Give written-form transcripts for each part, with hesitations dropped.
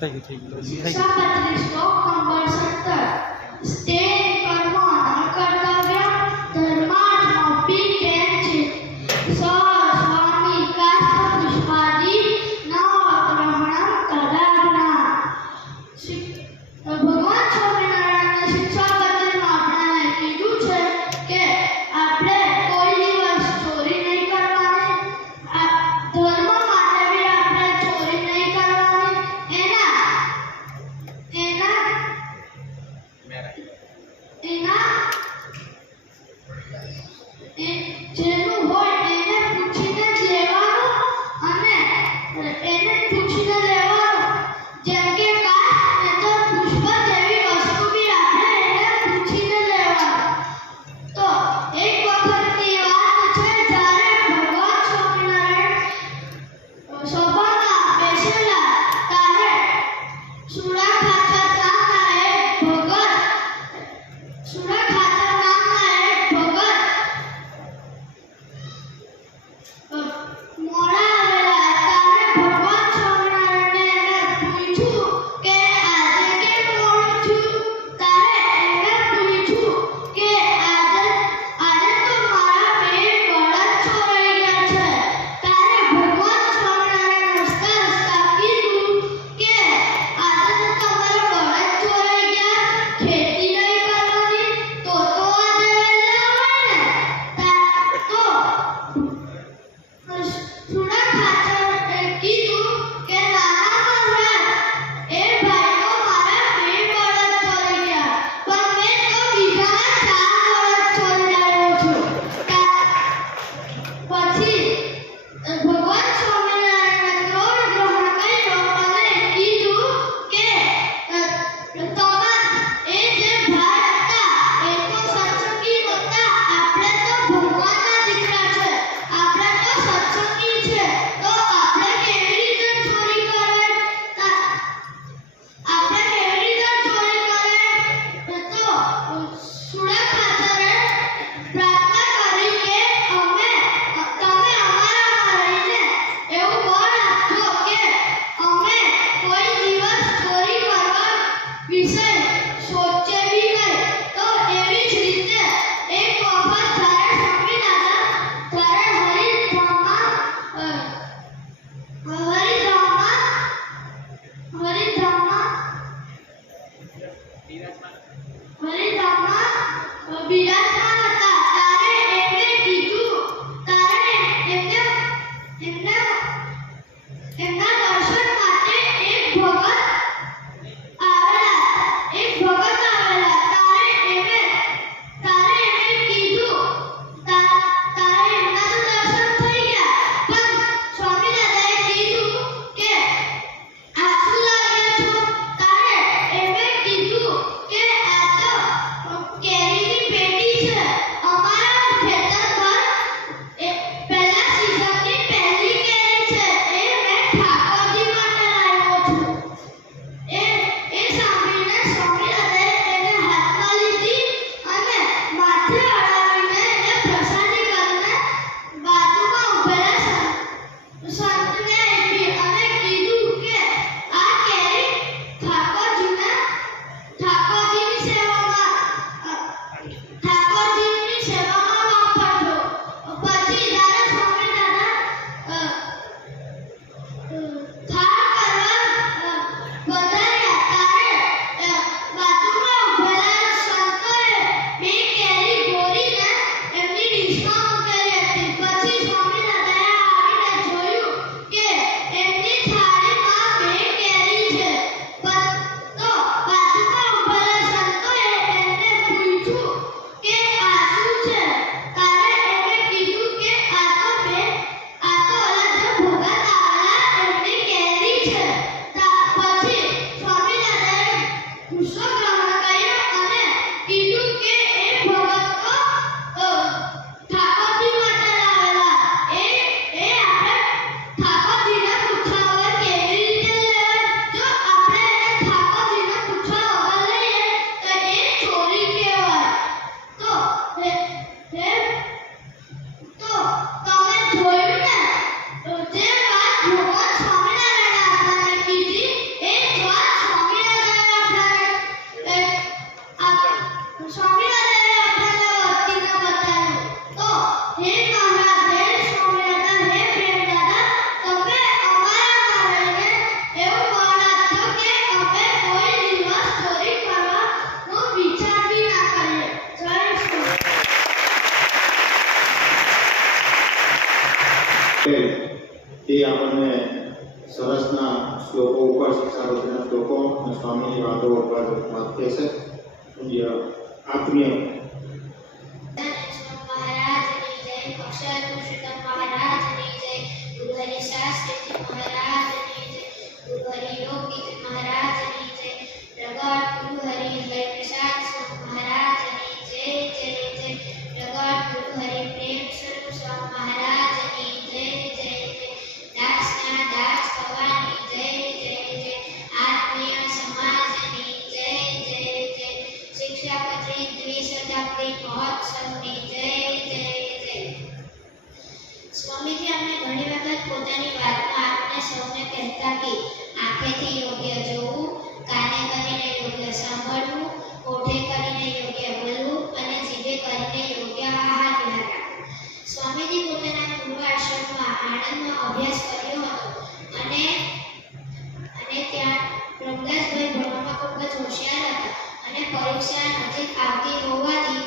થઈ ગયું શ્લોક નંબર 17 સ્ટેન કર્મ ન કર્તવ્ય ધર્માર્થમપી કેનચિત સ્વામી કાષ્ઠ પુષ્પાદિ ન ગ્રહણમ તદાજ્ઞા ભગવાન સ્વામિનારાયણના શિક્ષા પત્રમાં આપણને કીધું છે કે આપણે કોઈ દિવસ ચોરી નહીં કરવાની, ધર્મ માટે બી આપણે ચોરી નહીં કરવાની, જેનું હોય એને પૂછીને જ લેવાનું અને એને પૂછીને લેવાનું. જેમ કે કાષ્ઠ ને તો પુષ્પ જેવી વસ્તુ બી આપણે એને પૂછીને લેવાનું. તો એક વખતની વાત છે, જ્યારે ભગવાન સ્વામિનારાયણ સભામાં બેસેલા ત્યારે સુડા ખાચર નામના એક ભગત મોડા આવેલા. ત્યારે ભગવાન સ્વામિનારાયણને પૂછ્યું કે આજે કેમ મોડું થયું? ત્યારે એમણે પૂછ્યું કે આજે તો મારા બે બળદ ચોરાઈ ગયા છે. ત્યારે ભગવાન સ્વામિનારાયણ હસતા હસતા કીધું કે આજે તો તમારા બળદ ચોરાઈ ગયા, ખેતી નહીં કરવાની, તો આજે વહેલા હોય ને. તો સુડા ખાચરે કીધું કે નાના મહારાજ, એ ભાઈ તો મારા બે બળદ ચોરી ગયા, પણ મેં તો બીજાના 4 બળદ ચોરી લાવ્યો છું. પછી ભગવાન સ્વામિનારાયણે ક્રોધ ગ્રહણ કર્યો અને કીધું કે એ જે ભાઈ હતા એ તો સત્સંગી હતા, આપણે તો ભગવાનના દીકરા છે, આપણે તો સત્સંગી છે, તો આપણે કેવી રીતે ચોરી કરે? આપણે કેવી રીતે ચોરી કરે? તો સુડા ખાચરે પ્રાર્થના કરી કે તમે અમારામાં રહીને એવું બળ આપજો કે અમે કોઈ દિવસ ચોરી કરવા વિશે સોચે બી નહીં. તો એવી જ રીતે એક વખત જ્યારે સ્વામિનારાયણ હરિધામમાં બિરાજમાન હતા, ત્યારે એમણે કીધું, એમના દર્શન માટે એક ભગત આવેલા. ત્યારે એમણે કીધું, તારે એમના તો દર્શન થઈ ગયા, પણ સ્વામિનારાયણે કીધું કે આંસુ લાગ્યા છો? ત્યારે એમણે કીધું કે આ તો કેરીની પેટી છે, અમારા ખેતર પર પહેલા સીઝનની પહેલી કેરી છે, એ મેં ઠાકોરજી માટે લાવ્યો છું. એ સાંભળીને સ્વામિનારાયણે એને હાથમાં લીધી અને માથે અડાવીને એને પ્રસાદી કરીને બાજુમાં ઉભેલા સંતને આપી અને કીધું કે આ કેરી ઠાકોરજીની સેવામાં વાપરજો. પછી જ્યારે સ્વામિનારાયણ થાળ કરવા વધાર્યા, ત્યારે બાજુમાં ઉભેલા સંતોએ બે કેરી ગોળીને એમની ડીશમાં મૂકેલી હતી. પછી સ્વામિનારાયણે આવીને જોયું કે એમની થાળીમાં બે કેરી છે. તો બાજુમાં ઉભેલા સંતોએ એમને પૂછ્યું કે આ શું છે? ત્યારે એમણે કીધું કે આ તો ઓલા જે ભગત આવેલા એમની કેરી છે. પછી સ્વામિનારાયણે ગુસ્સો ગ્રહણ કર્યો અને કીધું કે એ ભગત તો ઠાકોરજી માટે લાવેલા, એ આપણે ઠાકોરજીને પૂછ્યા વગર કેવી રીતે લેવાય? જો આપણે એને ઠાકોરજીને પૂછ્યા વગર લઈએ તો એ ચોરી કહેવાય. તો તમે જોયું ને, જે વાત ભગવાન સ્વામિનારાયણે આપણને શ્લોકો ઉપર શિક્ષાપત્રીના શ્લોકો અને સ્વામીની વાતો ઉપર વાત કહેશે. પૂજ્ય આત્મીય મહારાજની જય, અક્ષર પુરુષોત્તમ મહારાજની જય, ગુરુ હરિ શાસ્ત્રી મહારાજની જય, ગુરુ હરિ યોગી મહારાજની જય, પ્રગટ ગુરુ હરિ હરિપ્રસાદ મહારાજની જય જય જય, પ્રગટ ગુરુ હરિ પ્રેમ સ્વરૂપ સ્વામી મહારાજની જય જય જય, દાસના દાસ ભવાની જય જય જય, આત્મીય સમાજની જય જય જય, શિક્ષાપત્રી દ્વિશતાબ્દી મહોત્સવની જય જય જય. સ્વામીજી અમને ઘણી વખત પોતાની વાતમાં આપણે સૌને કહેતા કે આંખેથી યોગ્ય જોવું, કાને કરીને યોગ્ય સાંભળવું, હોઠે કરીને યોગ્ય બોલવું અને જીભે કરીને યોગ્ય આહાર વિહાર રાખવો. સ્વામીજી પોતાના પૂર્વ આશ્રમમાં આણંદમાં અભ્યાસ કર્યો હતો અને ત્યાં પ્રમદાસભાઈ ભણવામાં ખૂબ જ હોશિયાર હતા અને પરીક્ષા નજીક આવતી હોવાથી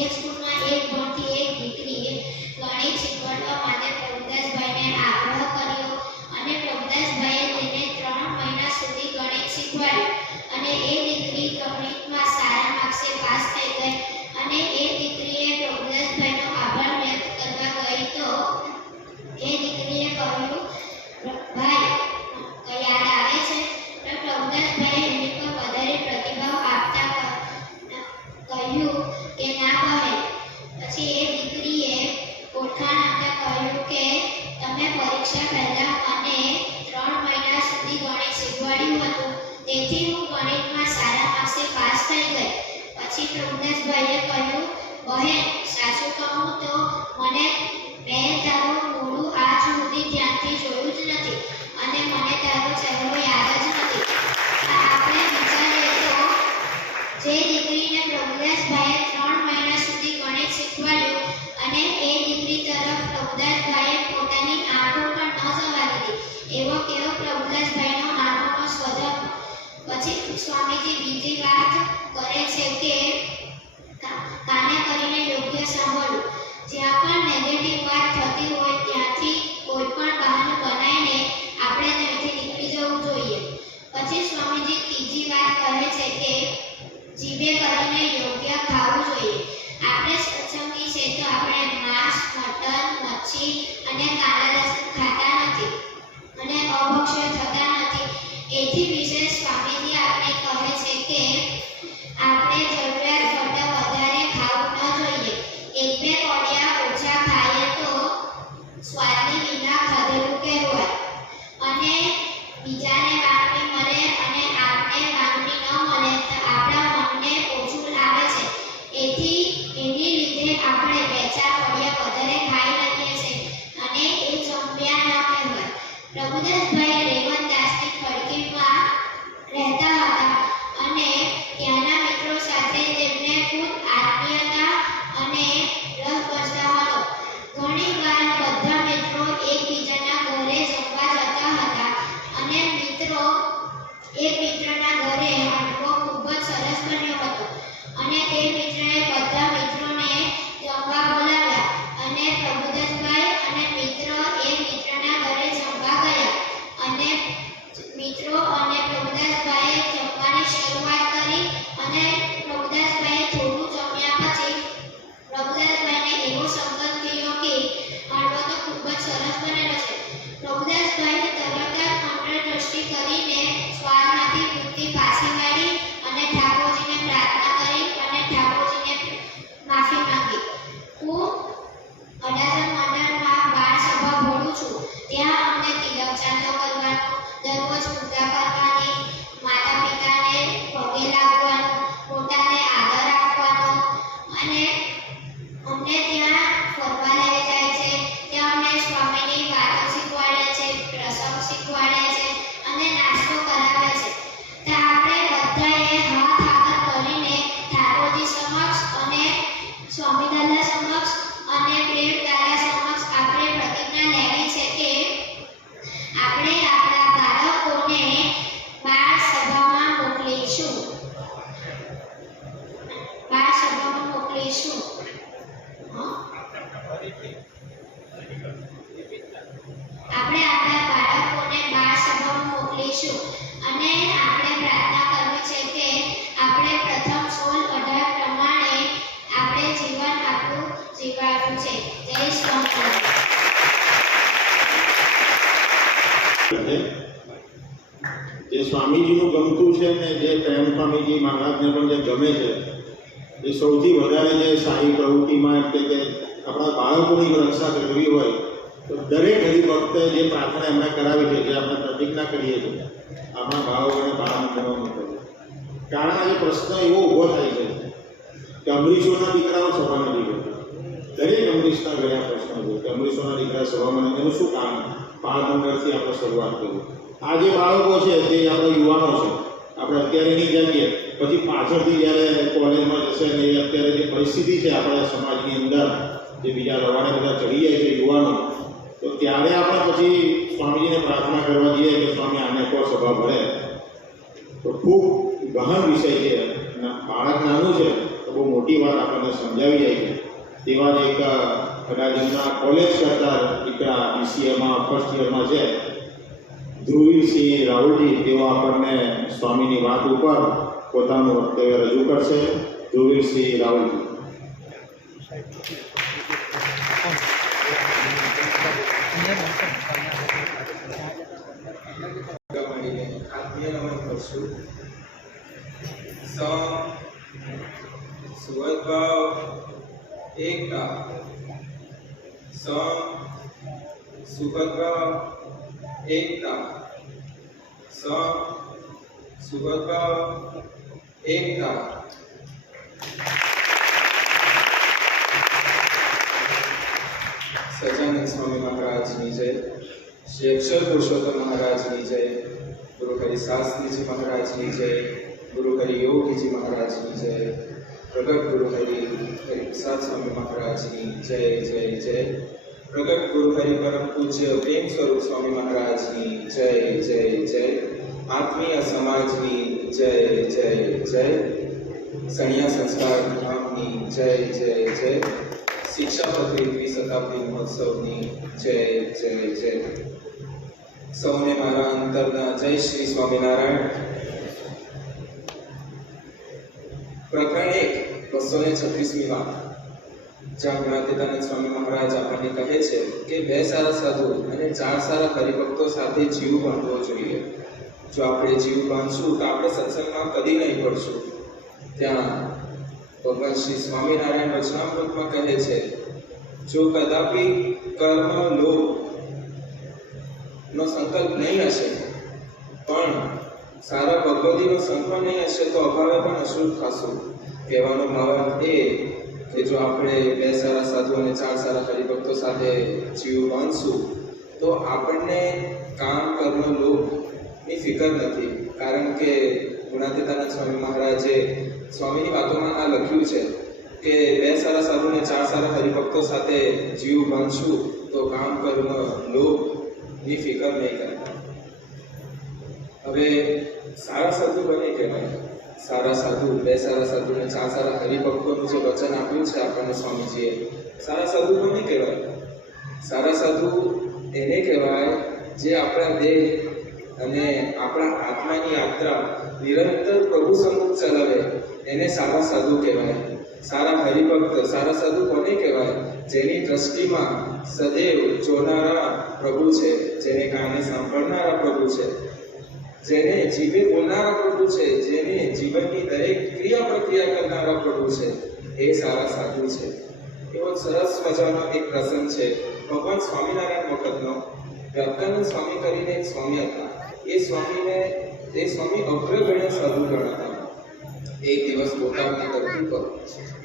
એક સ્કૂલમાં એક ભણતી એક દીકરીએ ગણિત શીખવાડવા માટે પ્રભુદાસભાઈને આગ્રહ કર્યો અને પ્રભુદાસભાઈએ તેને 3 મહિના સુધી ગણિત શીખવાડ્યું અને એ દીકરી ગણિતમાં સારા માર્ક્સે પાસ થઈ ગઈ અને એ દીકરીએ પ્રભુદાસભાઈનો આભાર વ્યક્ત કરવા ગઈ તો એ દીકરીએ કહ્યું, ભાઈ યાદ આવે છે? તો પ્રભુદાસભાઈએ એની પર વધારે પ્રતિભાવ આપતા કહ્યું કે ના બહેન. પછી એ દીકરીએ ઓળખાણ આપતા કહ્યું કે તમે પરીક્ષા પહેલા મને 3 મહિના સુધી ગણિત શીખવાડ્યું હતું, તેથી હું ગણિતમાં સારા માર્ક્સે પાસ થઈ ગઈ. પછી પ્રભુદાસભાઈએ કહ્યું, બહેન સાચું કહું તો મેં તારું મોઢું આજ સુધી ધ્યાનથી જોયું જ નથી અને મને તારો ચહેરો યાદ જ નથી. આપણે વિચારીએ તો જે દીકરીને પ્રભુદાસભાઈએ 3 મહિના સુધી ગણિત શીખવાડ્યું અને એ દીકરી તરફ પ્રભુદાસભાઈએ પોતાની આંખો પણ ન જવા દીધી, એવો કેવો પ્રભુદાસભાઈનો આંખોનો સ્વભાવ. પછી સ્વામીજી બીજી વાત કરે છે કે કાને કરીને યોગ્ય સાંભળવું. જ્યાં પણ નેગેટિવ વાત થતી હોય ત્યાંથી કોઈ પણ બહાનું બનાવીને આપણે ત્યાંથી નીકળી જવું જોઈએ. પછી સ્વામીજી ત્રીજી વાત કહે છે કે જીભે કરીને યોગ્ય ખાવું જોઈએ. આપણે સત્સંગી છે તો આપણે માંસ, મટન, મચ્છી અને કાળા લસણ ખાતા નથી અને અભક્ષ્ય થતા નથી. એથી વિશેષ સ્વામીજી આપણે કહે છે કે આપણે જરૂરિયાત કરતાં વધારે ખાવું ન જોઈએ. 1-2 કોડિયા ઓછા ખાઈએ તો સ્વાદની વિના ખાધેલું કહેવાય અને બીજાને વાગણી મળે અને આપણે વાગણી ન મળે તો આપણા મનને ઓછું લાગે છે. એની લીધે આપણે 2-4 કોડિયા વધારે ખાઈ લઈએ છીએ અને એ જમ્યા ન કહેવાય. પ્રભુદાસભાઈ રેવણદાસની ખડકીમાં રહેતા હતા અને ત્યાંના મિત્રો સાથે તેમને ખૂબ આત્મીયતા અને રસ પડતા હતો. ઘણી વાર બધા મિત્રો એકબીજાના ઘરે જમવા જતા હતા અને એક મિત્રના ઘરે હાંડવો ખૂબ જ સરસ બન્યો હતો અને તે મિત્રએ બધા મિત્રોને જમવા બોલાવ્યા અને પ્રભુદાસભાઈ અને મિત્ર એ મિત્રના ઘરે જમવા ગયા અને મિત્રો અને પ્રભુદાસભાઈએ જમવાની શરૂઆત કરી અને પ્રભુદાસભાઈએ થોડું જમ્યા પછી પ્રભુદાસભાઈને એવો સંકલ્પ થયો કે હાંડવો તો ખૂબ જ સરસ બનેલો છે. પ્રભુદાસભાઈએ તરત જ અંતરદ્રષ્ટિ કરીને સ્વાદમાંથી વૃત્તિ પાછી વાળી અને ઠાકોરજીને પ્રાર્થના કરી અને ઠાકોરજીને માફી માંગી. હું અડાજણ મંડળમાં બાળ સભા ભરું છું. ત્યાં અમને તિલક ચાંદલો કરવાનો, દરરોજ પૂજા કરવાની, માતા પિતાને પગે લાગવાનું, મોટાને આદર આપવાનો અને અમને ત્યાં ફરવા લઈ જાય છે. ત્યાં અમને સ્વામીની વાતો શીખવા બોલીશું અને આપણે પ્રાર્થના કરવી છે કે આપણે પ્રથમ 16-18 પ્રમાણે આપણે જીવન આપણું જીવવાનું છે. જય સ્વામિનારાયણ. જે સ્વામીજીનું ગમતું છે ને જે પ્રેમ સ્વામીજી મહારાજને પણ જે ગમે છે એ સૌથી વધારે જે સારી પ્રવૃત્તિમાં એટલે કે આપણા બાળકોની રક્ષા કરવી હોય તો દરેક હરિભક્તે જે પ્રાર્થના એમણે કરાવી છે જે આપણે પ્રતિજ્ઞા કરીએ છીએ આપણા બાળકોને બાળમંદિરોમાં કરવું. કારણ આજે પ્રશ્ન એવો ઊભો થાય છે કે અમરીશોના દીકરાઓ સભા નથી કરતા. દરેક અમરીશના ઘરે આ પ્રશ્ન છે કે અમરીશોના દીકરા સભામાં નથી. એનું શું કારણ? બાળમંદિરથી આપણે શરૂઆત કરીએ. આ જે બાળકો છે તે આપણા યુવાનો છે. આપણે અત્યારે નહીં જાણીએ પછી પાછળથી જ્યારે કોલેજમાં જશે ને એ અત્યારે જે પરિસ્થિતિ છે આપણા સમાજની અંદર જે બીજા રવાડે બધા ચડી જાય છે યુવાનો, તો ત્યારે આપણે પછી સ્વામીજીને પ્રાર્થના કરવા જઈએ કે સ્વામી આને કો સભા ભરે તો ખૂબ ગહન વિષય છે. બાળક નાનું છે તો બહુ મોટી વાત આપણને સમજાવી જાય છે. તેવા જ એક કદાચના કોલેજ કરતા દીકરા BCAમાં ફર્સ્ટ યરમાં છે ધ્રુવીરસિંહ રાહુલજી, તેઓ આપણને સ્વામીની વાત ઉપર પોતાનું વક્તવ્ય રજૂ કરશે. ધ્રુવીરસિંહ રાહુલજી. આત્મીય નમન કરશું. સુવદભાવ એકતા. સુભદ્ભાવ એકતા. સુભદ્ભાવ એકતા. સજાનંદ સ્વામી મહારાજની જય. શ્રી અક્ષર પુરુષોત્તમ મહારાજની જય. ગુરુ હરિ શાસ્ત્રીજી મહારાજની જય. ગુરુ હરિ યોગીજી મહારાજની જય. પ્રગટ ગુરુ હરિપ્રસાદ સ્વામી મહારાજની જય જય જય. પ્રગટ ગુરુ હરિ પરમ પૂજ્ય પ્રેમ સ્વરૂપ સ્વામી મહારાજની જય જય જય. આત્મીય સમાજની જય જય જય. સણિયા સંસ્કાર ધામની જય જય જય. શિક્ષાપત્રી દ્વિશતાબ્દી મહોત્સવની જય જય જય. સૌને મારા અંતરના જય શ્રી સ્વામિનારાયણ. પ્રકરણ 1 236મી વાત, જ્યાં જ્ઞાતિદાનંદ સ્વામી મહારાજ આપણને કહે છે કે 2 સારા સાધુ અને 4 સારા હરિભક્તો સાથે જીવ બાંધવો જોઈએ. જો આપણે જીવ બાંધશું તો આપણે સત્સંગમાં કદી નહીં પડશું. ત્યાં ભગવાન શ્રી સ્વામિનારાયણ વચનામૃતમાં કહે છે, જો કદાપી કર્મ લોભ નો સંકલ્પ નહીં હશે પણ સારા ભગવતીનો સંકલ્પ નહીં હશે તો અભાવે પણ અશુદ્ધ થશું. કહેવાનો ભાવાર્થ એ કે જો આપણે 2 સારા સાધુ અને 4 સારા હરિભક્તો સાથે જીવ બાંધશું તો આપણને કામ કર્મ લોભની ફિકર નથી. કારણ કે ગુણાતીતાનંદ સ્વામી મહારાજે સ્વામીની વાતોમાં આ લખ્યું છે કે 2 સારા સાધુ અને 4 સારા હરિભક્તો સાથે જીવ બાંધશું તો કામ કર્મ લોભની ફિકર નહીં કરતા. હવે સારા સાધુ બને કહેવાય. સારા સાધુ 2 સારા સાધુ અને 4 સારા હરિભક્તોનું જે વચન આપ્યું છે આપણને સ્વામીજીએ, સારા સાધુ કોને કહેવાય? સારા સાધુ એને કહેવાય જે આપણા દેહ અને આપણા આત્માની યાત્રા નિરંતર પ્રભુ સન્મુખ ચલાવે, એને સારા સાધુ કહેવાય. સારા હરિભક્ત સારા સાધુ કોને કહેવાય? જેની દ્રષ્ટિમાં સદૈવ જોનારા પ્રભુ છે, જેને કાને સાંભળનારા પ્રભુ છે, જેને જીભે બોલનારા પ્રભુ છે, જેને જીવનની દરેક ક્રિયા પ્રક્રિયા કરનારા પ્રભુ છે, એ સારા સાધુ છે. એવો સરસ મજાનો એક પ્રસંગ છે ભગવાન સ્વામિનારાયણ વખતનો. વ્યાખ્યાનંદ સ્વામી કરીને એક સ્વામી હતા. એ સ્વામી અગ્રગણ્ય સાધુ ગણાતા. એક દિવસ બોટાદની ધરતી પર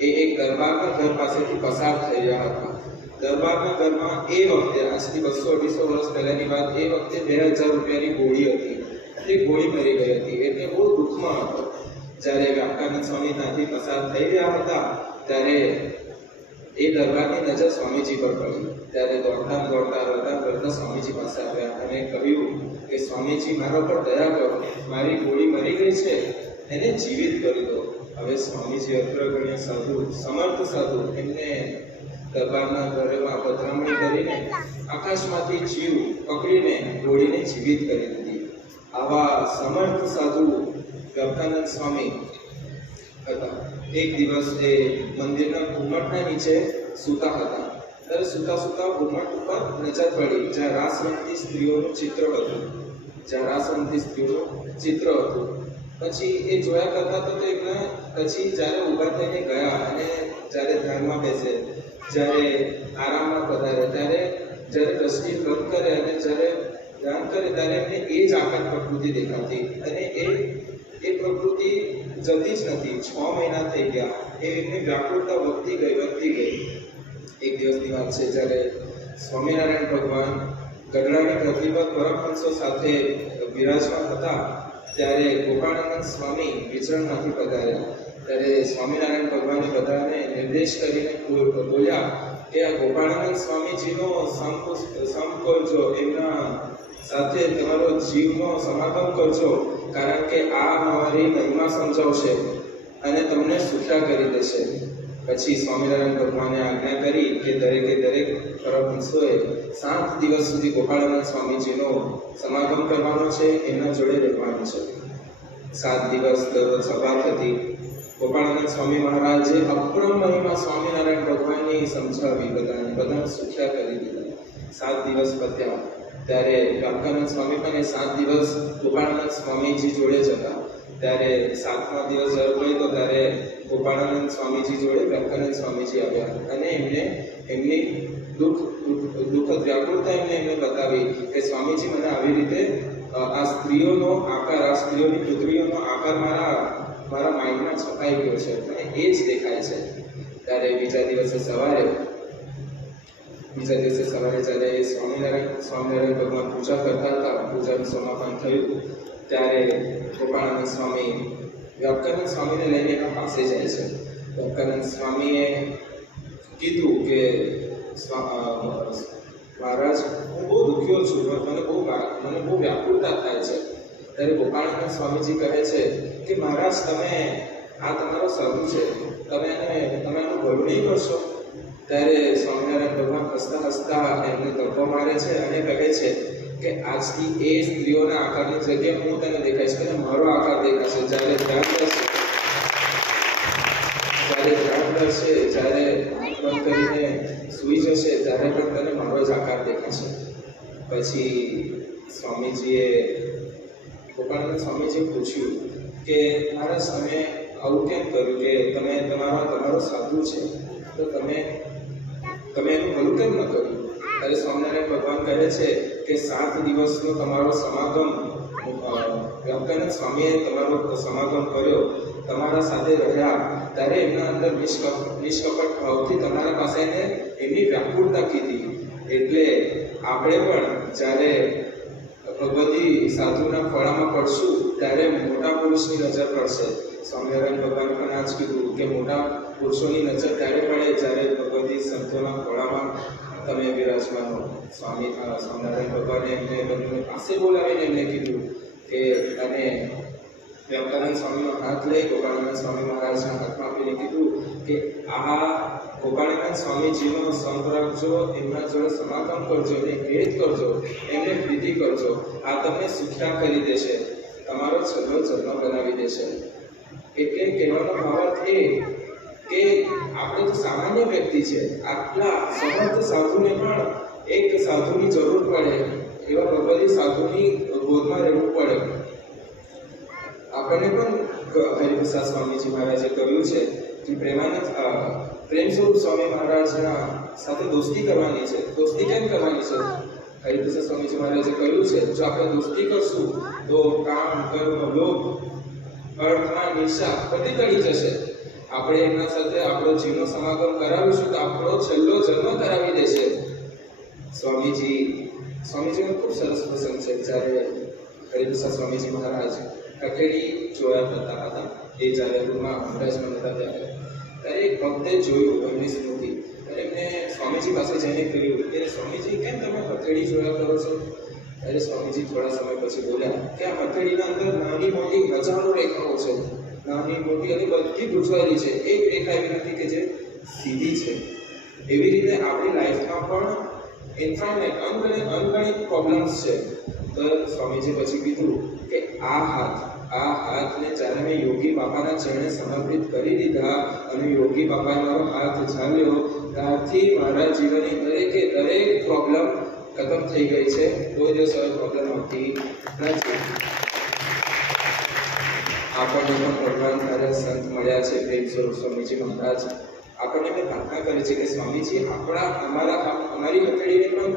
એ એક દરબારના ઘર પાસેથી પસાર થઈ રહ્યા હતા. દરબારના ઘરમાં એ વખતે આજથી 200-250 વર્ષ પહેલાની વાત, એ વખતે 2000 રૂપિયાની ગોળી હતી. એ ગોળી મરી ગઈ હતી એટલે બહુ દુઃખમાં હતો. જ્યારે વ્યાખ્યાનંદ સ્વામી ત્યાંથી પસાર થઈ રહ્યા હતા ત્યારે એ દરબારની નજર સ્વામીજી પર પડી. ત્યારે દોડતા રડતા સ્વામીજી પાસે આવ્યા અને કહ્યું કે સ્વામીજી, મારા પર દયા કરો, મારી ગોળી મરી ગઈ છે, એને જીવિત કરી દો. હવે સ્વામીજી અગ્રગણ્ય સાધુ, સમર્થ સાધુ, એમને દરબારના ઘરમાં પધરામણી કરીને આકાશમાંથી જીવ પકડીને ગોળીને જીવિત કરી દીધી. આવા સમર્થ સાધુ વ્યાખ્યાનંદ સ્વામી હતા. એક દિવસ એ મંદિરના ઘુમ્મટના નીચે સૂતા હતા. ત્યારે સૂતા સૂતા ઘુમ્મટ ઉપર નજર પડી જ્યાં રાસ રમતી સ્ત્રીઓનું ચિત્ર હતું. પછી એ જોયા કરતા તો એમને પછી જ્યારે ઊભા થઈને ગયા અને જ્યારે ધ્યાનમાં બેસે, જ્યારે આરામમાં પધારે, ત્યારે જ્યારે દ્રષ્ટિ બંધ કરે અને જ્યારે ધ્યાન કરે ત્યારે એમને એ જ આકાર પ્રકૃતિ દેખાતી અને એ પ્રકૃતિ જતી જ નથી. 6 મહિના થઈ ગયા. એ એમની વ્યાકુળતા વધતી ગઈ. એક દિવસની વાત છે જ્યારે સ્વામિનારાયણ ભગવાન ગઢડાની પૃથ્વી પર પરમહંસો સાથે વિરાજમાન હતા. ત્યારે ગોપાળાનંદ સ્વામી વિચરણમાંથી પધાર્યા. ત્યારે સ્વામિનારાયણ ભગવાને બધાને નિર્દેશ કરીને બોલ્યા કે આ ગોપાળાનંદ સ્વામીજીનો સંપ કરજો, એમના સાથે તમારો જીવનો સમાગમ કરજો, કારણ કે આ મારી મહિમા સમજાવશે અને તમને સુખ્યા કરી દેશે. પછી સ્વામિનારાયણ ભગવાને આજ્ઞા કરી કે દરેક પરમહંસોએ 7 દિવસ સુધી ગોપાળાનંદ સ્વામીજીનો સમાગમ કરવાનો છે, એમના જોડે રહેવાનું છે. 7 દિવસ દરરોજ સભા થતી. ગોપાળાનંદ સ્વામી મહારાજે અપરમ મહિમા સ્વામિનારાયણ ભગવાનની સમજાવી, બધાને સુખ્યા કરી દીધા. 7 દિવસ પત્યા. ત્યારે વ્યાખ્યાનંદ સ્વામી પણ એ 7 દિવસ ગોપાળાનંદ સ્વામીજી જોડે જ હતા. ત્યારે 7મા દિવસ જરૂર પડી તો ત્યારે ગોપાળાનંદ સ્વામીજી જોડે વ્યાખ્યાનંદ સ્વામીજી આવ્યા અને એમની દુઃખદ વ્યાકુળતા એમને બતાવી કે સ્વામીજી મને આવી રીતે આ સ્ત્રીઓનો આકાર, આ સ્ત્રીઓની પુત્રીઓનો આકાર મારા માઇન્ડમાં છપાઈ ગયો છે અને એ જ દેખાય છે. ત્યારે બીજા દિવસે સવારે જ્યારે સ્વામિનારાયણ ભગવાન પૂજા કરતા હતા, પૂજાનું સમાપન થયું, ત્યારે ગોપાળાનંદ સ્વામી વ્યાખ્યાનંદ સ્વામીને લઈને એના પાસે જાય છે. વ્યાખ્યાનંદ સ્વામીએ કીધું કે મહારાજ, હું બહુ દુખ્યો છું, મને બહુ વ્યાકુળતા થાય છે. ત્યારે ગોપાળાનંદ સ્વામીજી કહે છે કે મહારાજ, તમે આ તમારો સાધુ છે, તમે એનું ભલું નહીં કરશો. ત્યારે સ્વામિનારાયણ ભગવાન હસતા એમને ધક્કો મારે છે અને કહે છે કે આજથી એ સ્ત્રીઓના આકારની જગ્યાએ હું તને દેખાઈશ, તને મારો આકાર દેખાશે. જ્યારે ધ્યાન કરશે, જ્યારે બંધ કરીને સૂઈ જશે, ત્યારે પણ તને મારો જ આકાર દેખાશે. પછી ગોપાળાનંદ સ્વામીજીએ પૂછ્યું કે મહારાજ, તમે આવું કેમ કર્યું કે તમે તમારો સાધુ છે તો તમે એનું ભલું કેમ ન કર્યું? ત્યારે સ્વામિનારાયણ ભગવાન કહે છે કે 7 દિવસનો તમારો સમાગમ, વ્યાખ્યાનંદ સ્વામીએ તમારો સમાગમ કર્યો, તમારા સાથે રહ્યા, ત્યારે એમના અંદર નિષ્કપટ ભાવથી તમારા પાસે એમની વ્યાકુળતા કીધી. એટલે આપણે પણ જ્યારે ભગવતી સાધુના ફળામાં પડશું ત્યારે મોટા પુરુષની નજર પડશે. સ્વામિનારાયણ ભગવાને પણ આ જ કીધું કે મોટા પુરુષોની નજર ત્યારે પડે જ્યારે ભગવતી સંતોના ખોળામાં તમે વિરાજમાન હો. સ્વામિનારાયણ ભગવાને એમને બંને પાસે બોલાવીને એમને કીધું કે અને વ્યાખ્યાનંદ સ્વામીનો હાથ લઈ ગોપાળાનંદ સ્વામી મહારાજના હાથમાં આપીને કીધું કે આ ગોપાળાનંદ સ્વામીજીનો સંગ રાખજો, એમના જોડે સમાગમ કરજો, એને હેત કરજો, એમને પ્રીતિ કરજો. આ તમને સુખ્યા કરી દેશે, તમારો છેલ્લો જન્મ બનાવી દેશે. એટલે કહેવાનો ભાવાર્થ એ કે આપણે તો સામાન્ય વ્યક્તિ છે, આટલા સમર્થ સાધુને પણ એક સાધુની જરૂર પડે, એવા ભગવતી સાધુની ગોદમાં રહેવું પડે. આપણને પણ હરિપ્રસાદ સ્વામીજી મહારાજે કહ્યું છે કે પ્રેમ સ્વરૂપ સ્વામી મહારાજના સાથે દોસ્તી કરવાની છે. દોસ્તી કેમ કરવાની છે? હરિપ્રસાદ સ્વામીજી મહારાજે કહ્યું છે, જો આપણે દોસ્તી કરશું તો કામ, કર્મ, લોભ, અર્થમાં નિશા બધી ટળી જશે. આપણે એમના સાથે આપણો જીવનો સમાગમ કરાવીશું તો આપણો છેલ્લો જન્મ કરાવી દેશે. સ્વામીજીનો ખૂબ સરસ પ્રસંગ છે. જ્યારે હરિપ્રસાદ સ્વામીજી મહારાજ કઠેડી જોયા કરતા હતા, એ જ્યારે રૂમમાં અંદાજમાં હતા ત્યારે એક ભક્તે જોયું એમની સ્મૃતિ. એમને સ્વામીજી પાસે જઈને કહ્યું કે સ્વામીજી, કેમ તમે હથેળી જોયા કરો છો? ત્યારે સ્વામીજી થોડા સમય પછી બોલ્યા કે આ હથેળીના અંદર નાની મોટી હજારો રેખાઓ છે, નાની મોટી અને બધી ગૂંચવાયેલી છે. એક રેખા એવી નથી કે જે સીધી છે. એવી રીતે આપણી લાઈફમાં પણ ઇન્ફાઇનાઇટ અનગણિત પ્રોબ્લેમ્સ છે. તો સ્વામીજી પછી કીધું કે આ હાથને જ્યારે મેં યોગી બાપાના ચરણે સમર્પિત કરી દીધા અને યોગી બાપાએ મારો હાથ ઝાલ્યો, ત્યારથી મારા જીવનની દરેક પ્રોબ્લેમ ખતમ થઈ ગઈ છે. કોઈ દિવસ હવે પ્રોબ્લેમ આવતી નથી. આપણને પણ ભગવાન ત્યારે સંત મળ્યા છે પ્રેમ સ્વરૂપ સ્વામીજી મહારાજ. આપણને મેં પ્રાર્થના કરી છે કે સ્વામીજી અમારી હથેળીને પણ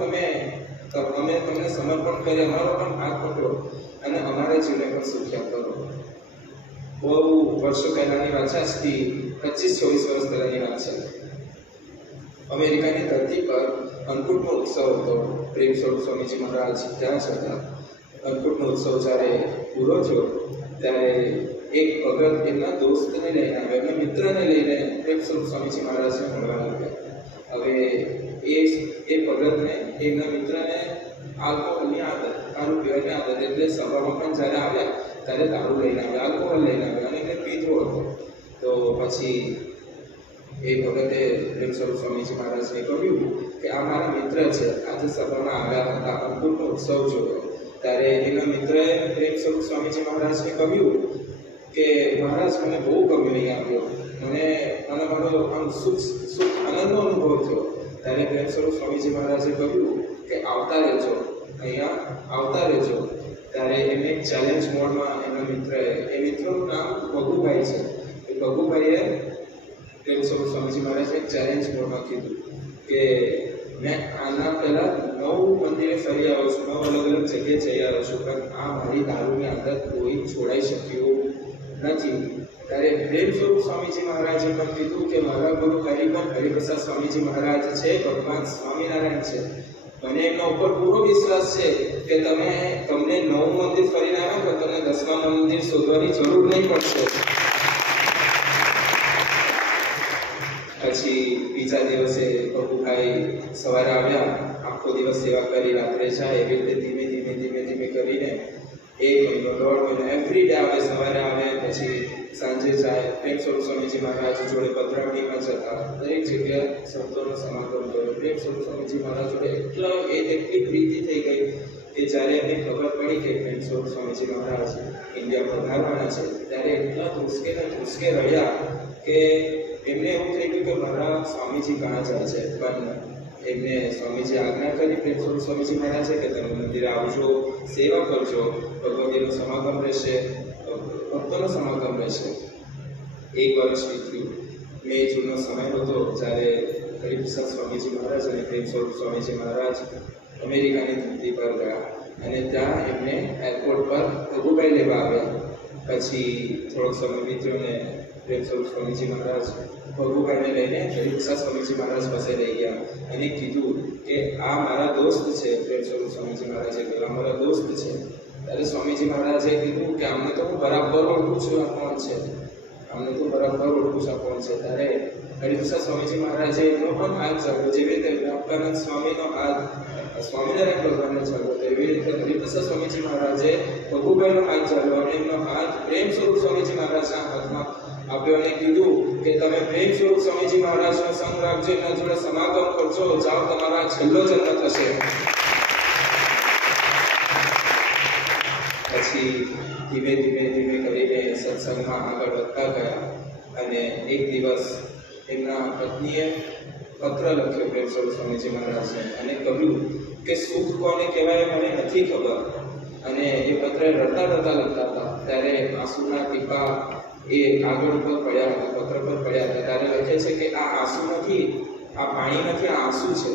અમે તમને સમર્પણ કરી, અમારો પણ હાથ પકડો અને અમારા જીવને પણ સુખ્યા કરો. બહુ વર્ષો પહેલાની વાત છે, આજથી 25-24 વર્ષ પહેલાની વાત છે. અમેરિકાની ધરતી પર અન્નકૂટનો ઉત્સવ હતો. પ્રેમ સ્વરૂપ સ્વામીજી મહારાજ ત્યાં જ હતા. અન્નકૂટનો ઉત્સવ જ્યારે પૂરો થયો ત્યારે એક ભગત એમના દોસ્તને લઈને આવ્યા, એમના મિત્રને લઈને પ્રેમ સ્વરૂપ સ્વામીજી મહારાજને મળવા લાગ્યા. હવે એ ભગતને, એમના મિત્રને આલ્કોહોલની આદત, દારૂ પીવાની આદત, એટલે સભામાં પણ જ્યારે આવ્યા ત્યારે દારૂ લઈને આવ્યા, આલ્કોહોલ લઈને આવ્યા અને એને પીધો હતો. તો પછી એ ભગતે પ્રેમ સ્વરૂપ સ્વામીજી મહારાજને કહ્યું કે આ મારા મિત્ર છે, આજે સભામાં આવ્યા હતા, અન્નકૂટનો ઉત્સવ જોયો. ત્યારે એના મિત્રએ પ્રેમ સ્વરૂપ સ્વામીજી મહારાજને કહ્યું કે મહારાજ મને બહુ ગમ્યું અહીં આવ્યો, મને મારો આમ સુખ આનંદનો અનુભવ થયો. ત્યારે પ્રેમ સ્વરૂપ સ્વામીજી મહારાજે કહ્યું કે આવતા રહેજો, અહીંયા આવતા રહેજો. ત્યારે એમને એક ચેલેન્જ મોડમાં એના મિત્રનું નામ ભગુભાઈ છે. એ ભગુભાઈએ પ્રેમ સ્વરૂપ સ્વામીજી મહારાજે એક ચેલેન્જ મોડમાં કીધું કે મેં આના પહેલાં 9 મંદિરે ફરી આવ્યો છું, 9 અલગ અલગ જગ્યાએ જઈ આવ્યો છું, પણ આ મારી દારૂની આદત કોઈ છોડાઈ શક્યું નથી. ત્યારે પ્રેમ સ્વરૂપ સ્વામીજી મહારાજે પણ કીધું કે મારા ગુરુ હરિપ્રસાદ સ્વામીજી મહારાજ છે, ભગવાન સ્વામિનારાયણ છે. મને એમના ઉપર પૂરો વિશ્વાસ છે કે તમને 9 મંદિર ફરીને આવ્યા તો તમને 10મા મંદિર શોધવાની જરૂર નહીં પડશે. પછી બીજા દિવસે ભગુભાઈ સવારે આવ્યા, આખો દિવસ સેવા કરી, રાત્રે જાય, એવી રીતે ધીમે કરીને 1 મહિનો 1.5 મહિનો એવરી ડે આવે, સવારે આવે, પછી સાંજે જાય. પ્રેમ સ્વરૂપ સ્વામીજી મહારાજ જોડે પધરામણીમાં જતા, દરેક જગ્યાએ સંતોનો સમાગમ કર્યો. પ્રેમ સ્વરૂપ સ્વામીજી મહારાજ જોડે એટલી પ્રીતિ થઈ ગઈ કે જ્યારે એમને ખબર પડી કે પ્રેમ સ્વરૂપ સ્વામીજી મહારાજ ઇન્ડિયા પધારવાના છે, ત્યારે એટલા ધ્રુસકે રહ્યા કે એમને એવું થઈ ગયું કે મારા સ્વામીજી કાં જાય છે. પણ એમને સ્વામીજી આજ્ઞા કરી પ્રેમ સ્વરૂપ સ્વામીજી મહારાજે કે તમે મંદિરે આવજો, સેવા કરજો, ભગવતીનો સમાગમ રહેશે, ભક્તોનો સમાગમ રહેશે. 1 વર્ષ વીત્યું. મે જૂનનો સમય હતો જ્યારે હરિપ્રસાદ સ્વામીજી મહારાજ અને પ્રેમ સ્વરૂપ સ્વામીજી મહારાજ અમેરિકાની ધરતી પર ગયા અને ત્યાં એમને એરપોર્ટ પર ભગુભાઈ લેવા આવ્યા. પછી થોડોક સમય વીત્યો ને પ્રેમ સ્વરૂપ સ્વામીજી મહારાજ ભગુભાઈને લઈને હરિપ્રસાદ સ્વામીજી મહારાજ પાસે લઈ ગયા અને કીધું કે આ મારા દોસ્ત છે. પ્રેમ સ્વરૂપ સ્વામીજી મહારાજે કહ્યું આ મારા દોસ્ત છે. ત્યારે સ્વામીજી મહારાજે કીધું કે આમને તો હું બરાબર ઓળખું છું, આ કોણ છે, આમને તો બરાબર ઓળખું છું, આ કોણ છે. ત્યારે હરિપ્રસાદ સ્વામીજી મહારાજે એમનો પણ હાથ ચાલ્યો, જેવી રીતે વ્યાપકાનંદ સ્વામીનો હાથ સ્વામિનારાયણ ભગવાનને ચાલ્યો, એવી રીતે હરિપ્રસાદ સ્વામીજી મહારાજે ભગુભાઈનો હાથ ચાલ્યો અને એમનો હાથ પ્રેમ સ્વરૂપ સ્વામીજી મહારાજના હાથમાં આપ્યો અને કીધું કે તમે પ્રેમ સ્વરૂપ સ્વામીજી મહારાજનો સંગ રાખજો, એમના જોડે સમાગમ કરજો, જાઓ, તમારા છેલ્લો જન્મ થશે. પછી ધીમે કરીને સત્સંગમાં આગળ વધતા ગયા અને એક દિવસ એમના પત્નીએ પત્ર લખ્યો પ્રેમ સ્વરૂપ સ્વામીજી મહારાજને અને કહ્યું કે સુખ કોને કહેવાય મને નથી ખબર. અને એ પત્ર રડતા લખતા હતા. ત્યારે આંસુના ટીપા એ કાગળ ઉપર પડ્યા હતા, પત્ર પર પડ્યા હતા. ત્યારે લખે છે કે આ આંસુ નથી, આ પાણી નથી, આ આંસુ છે.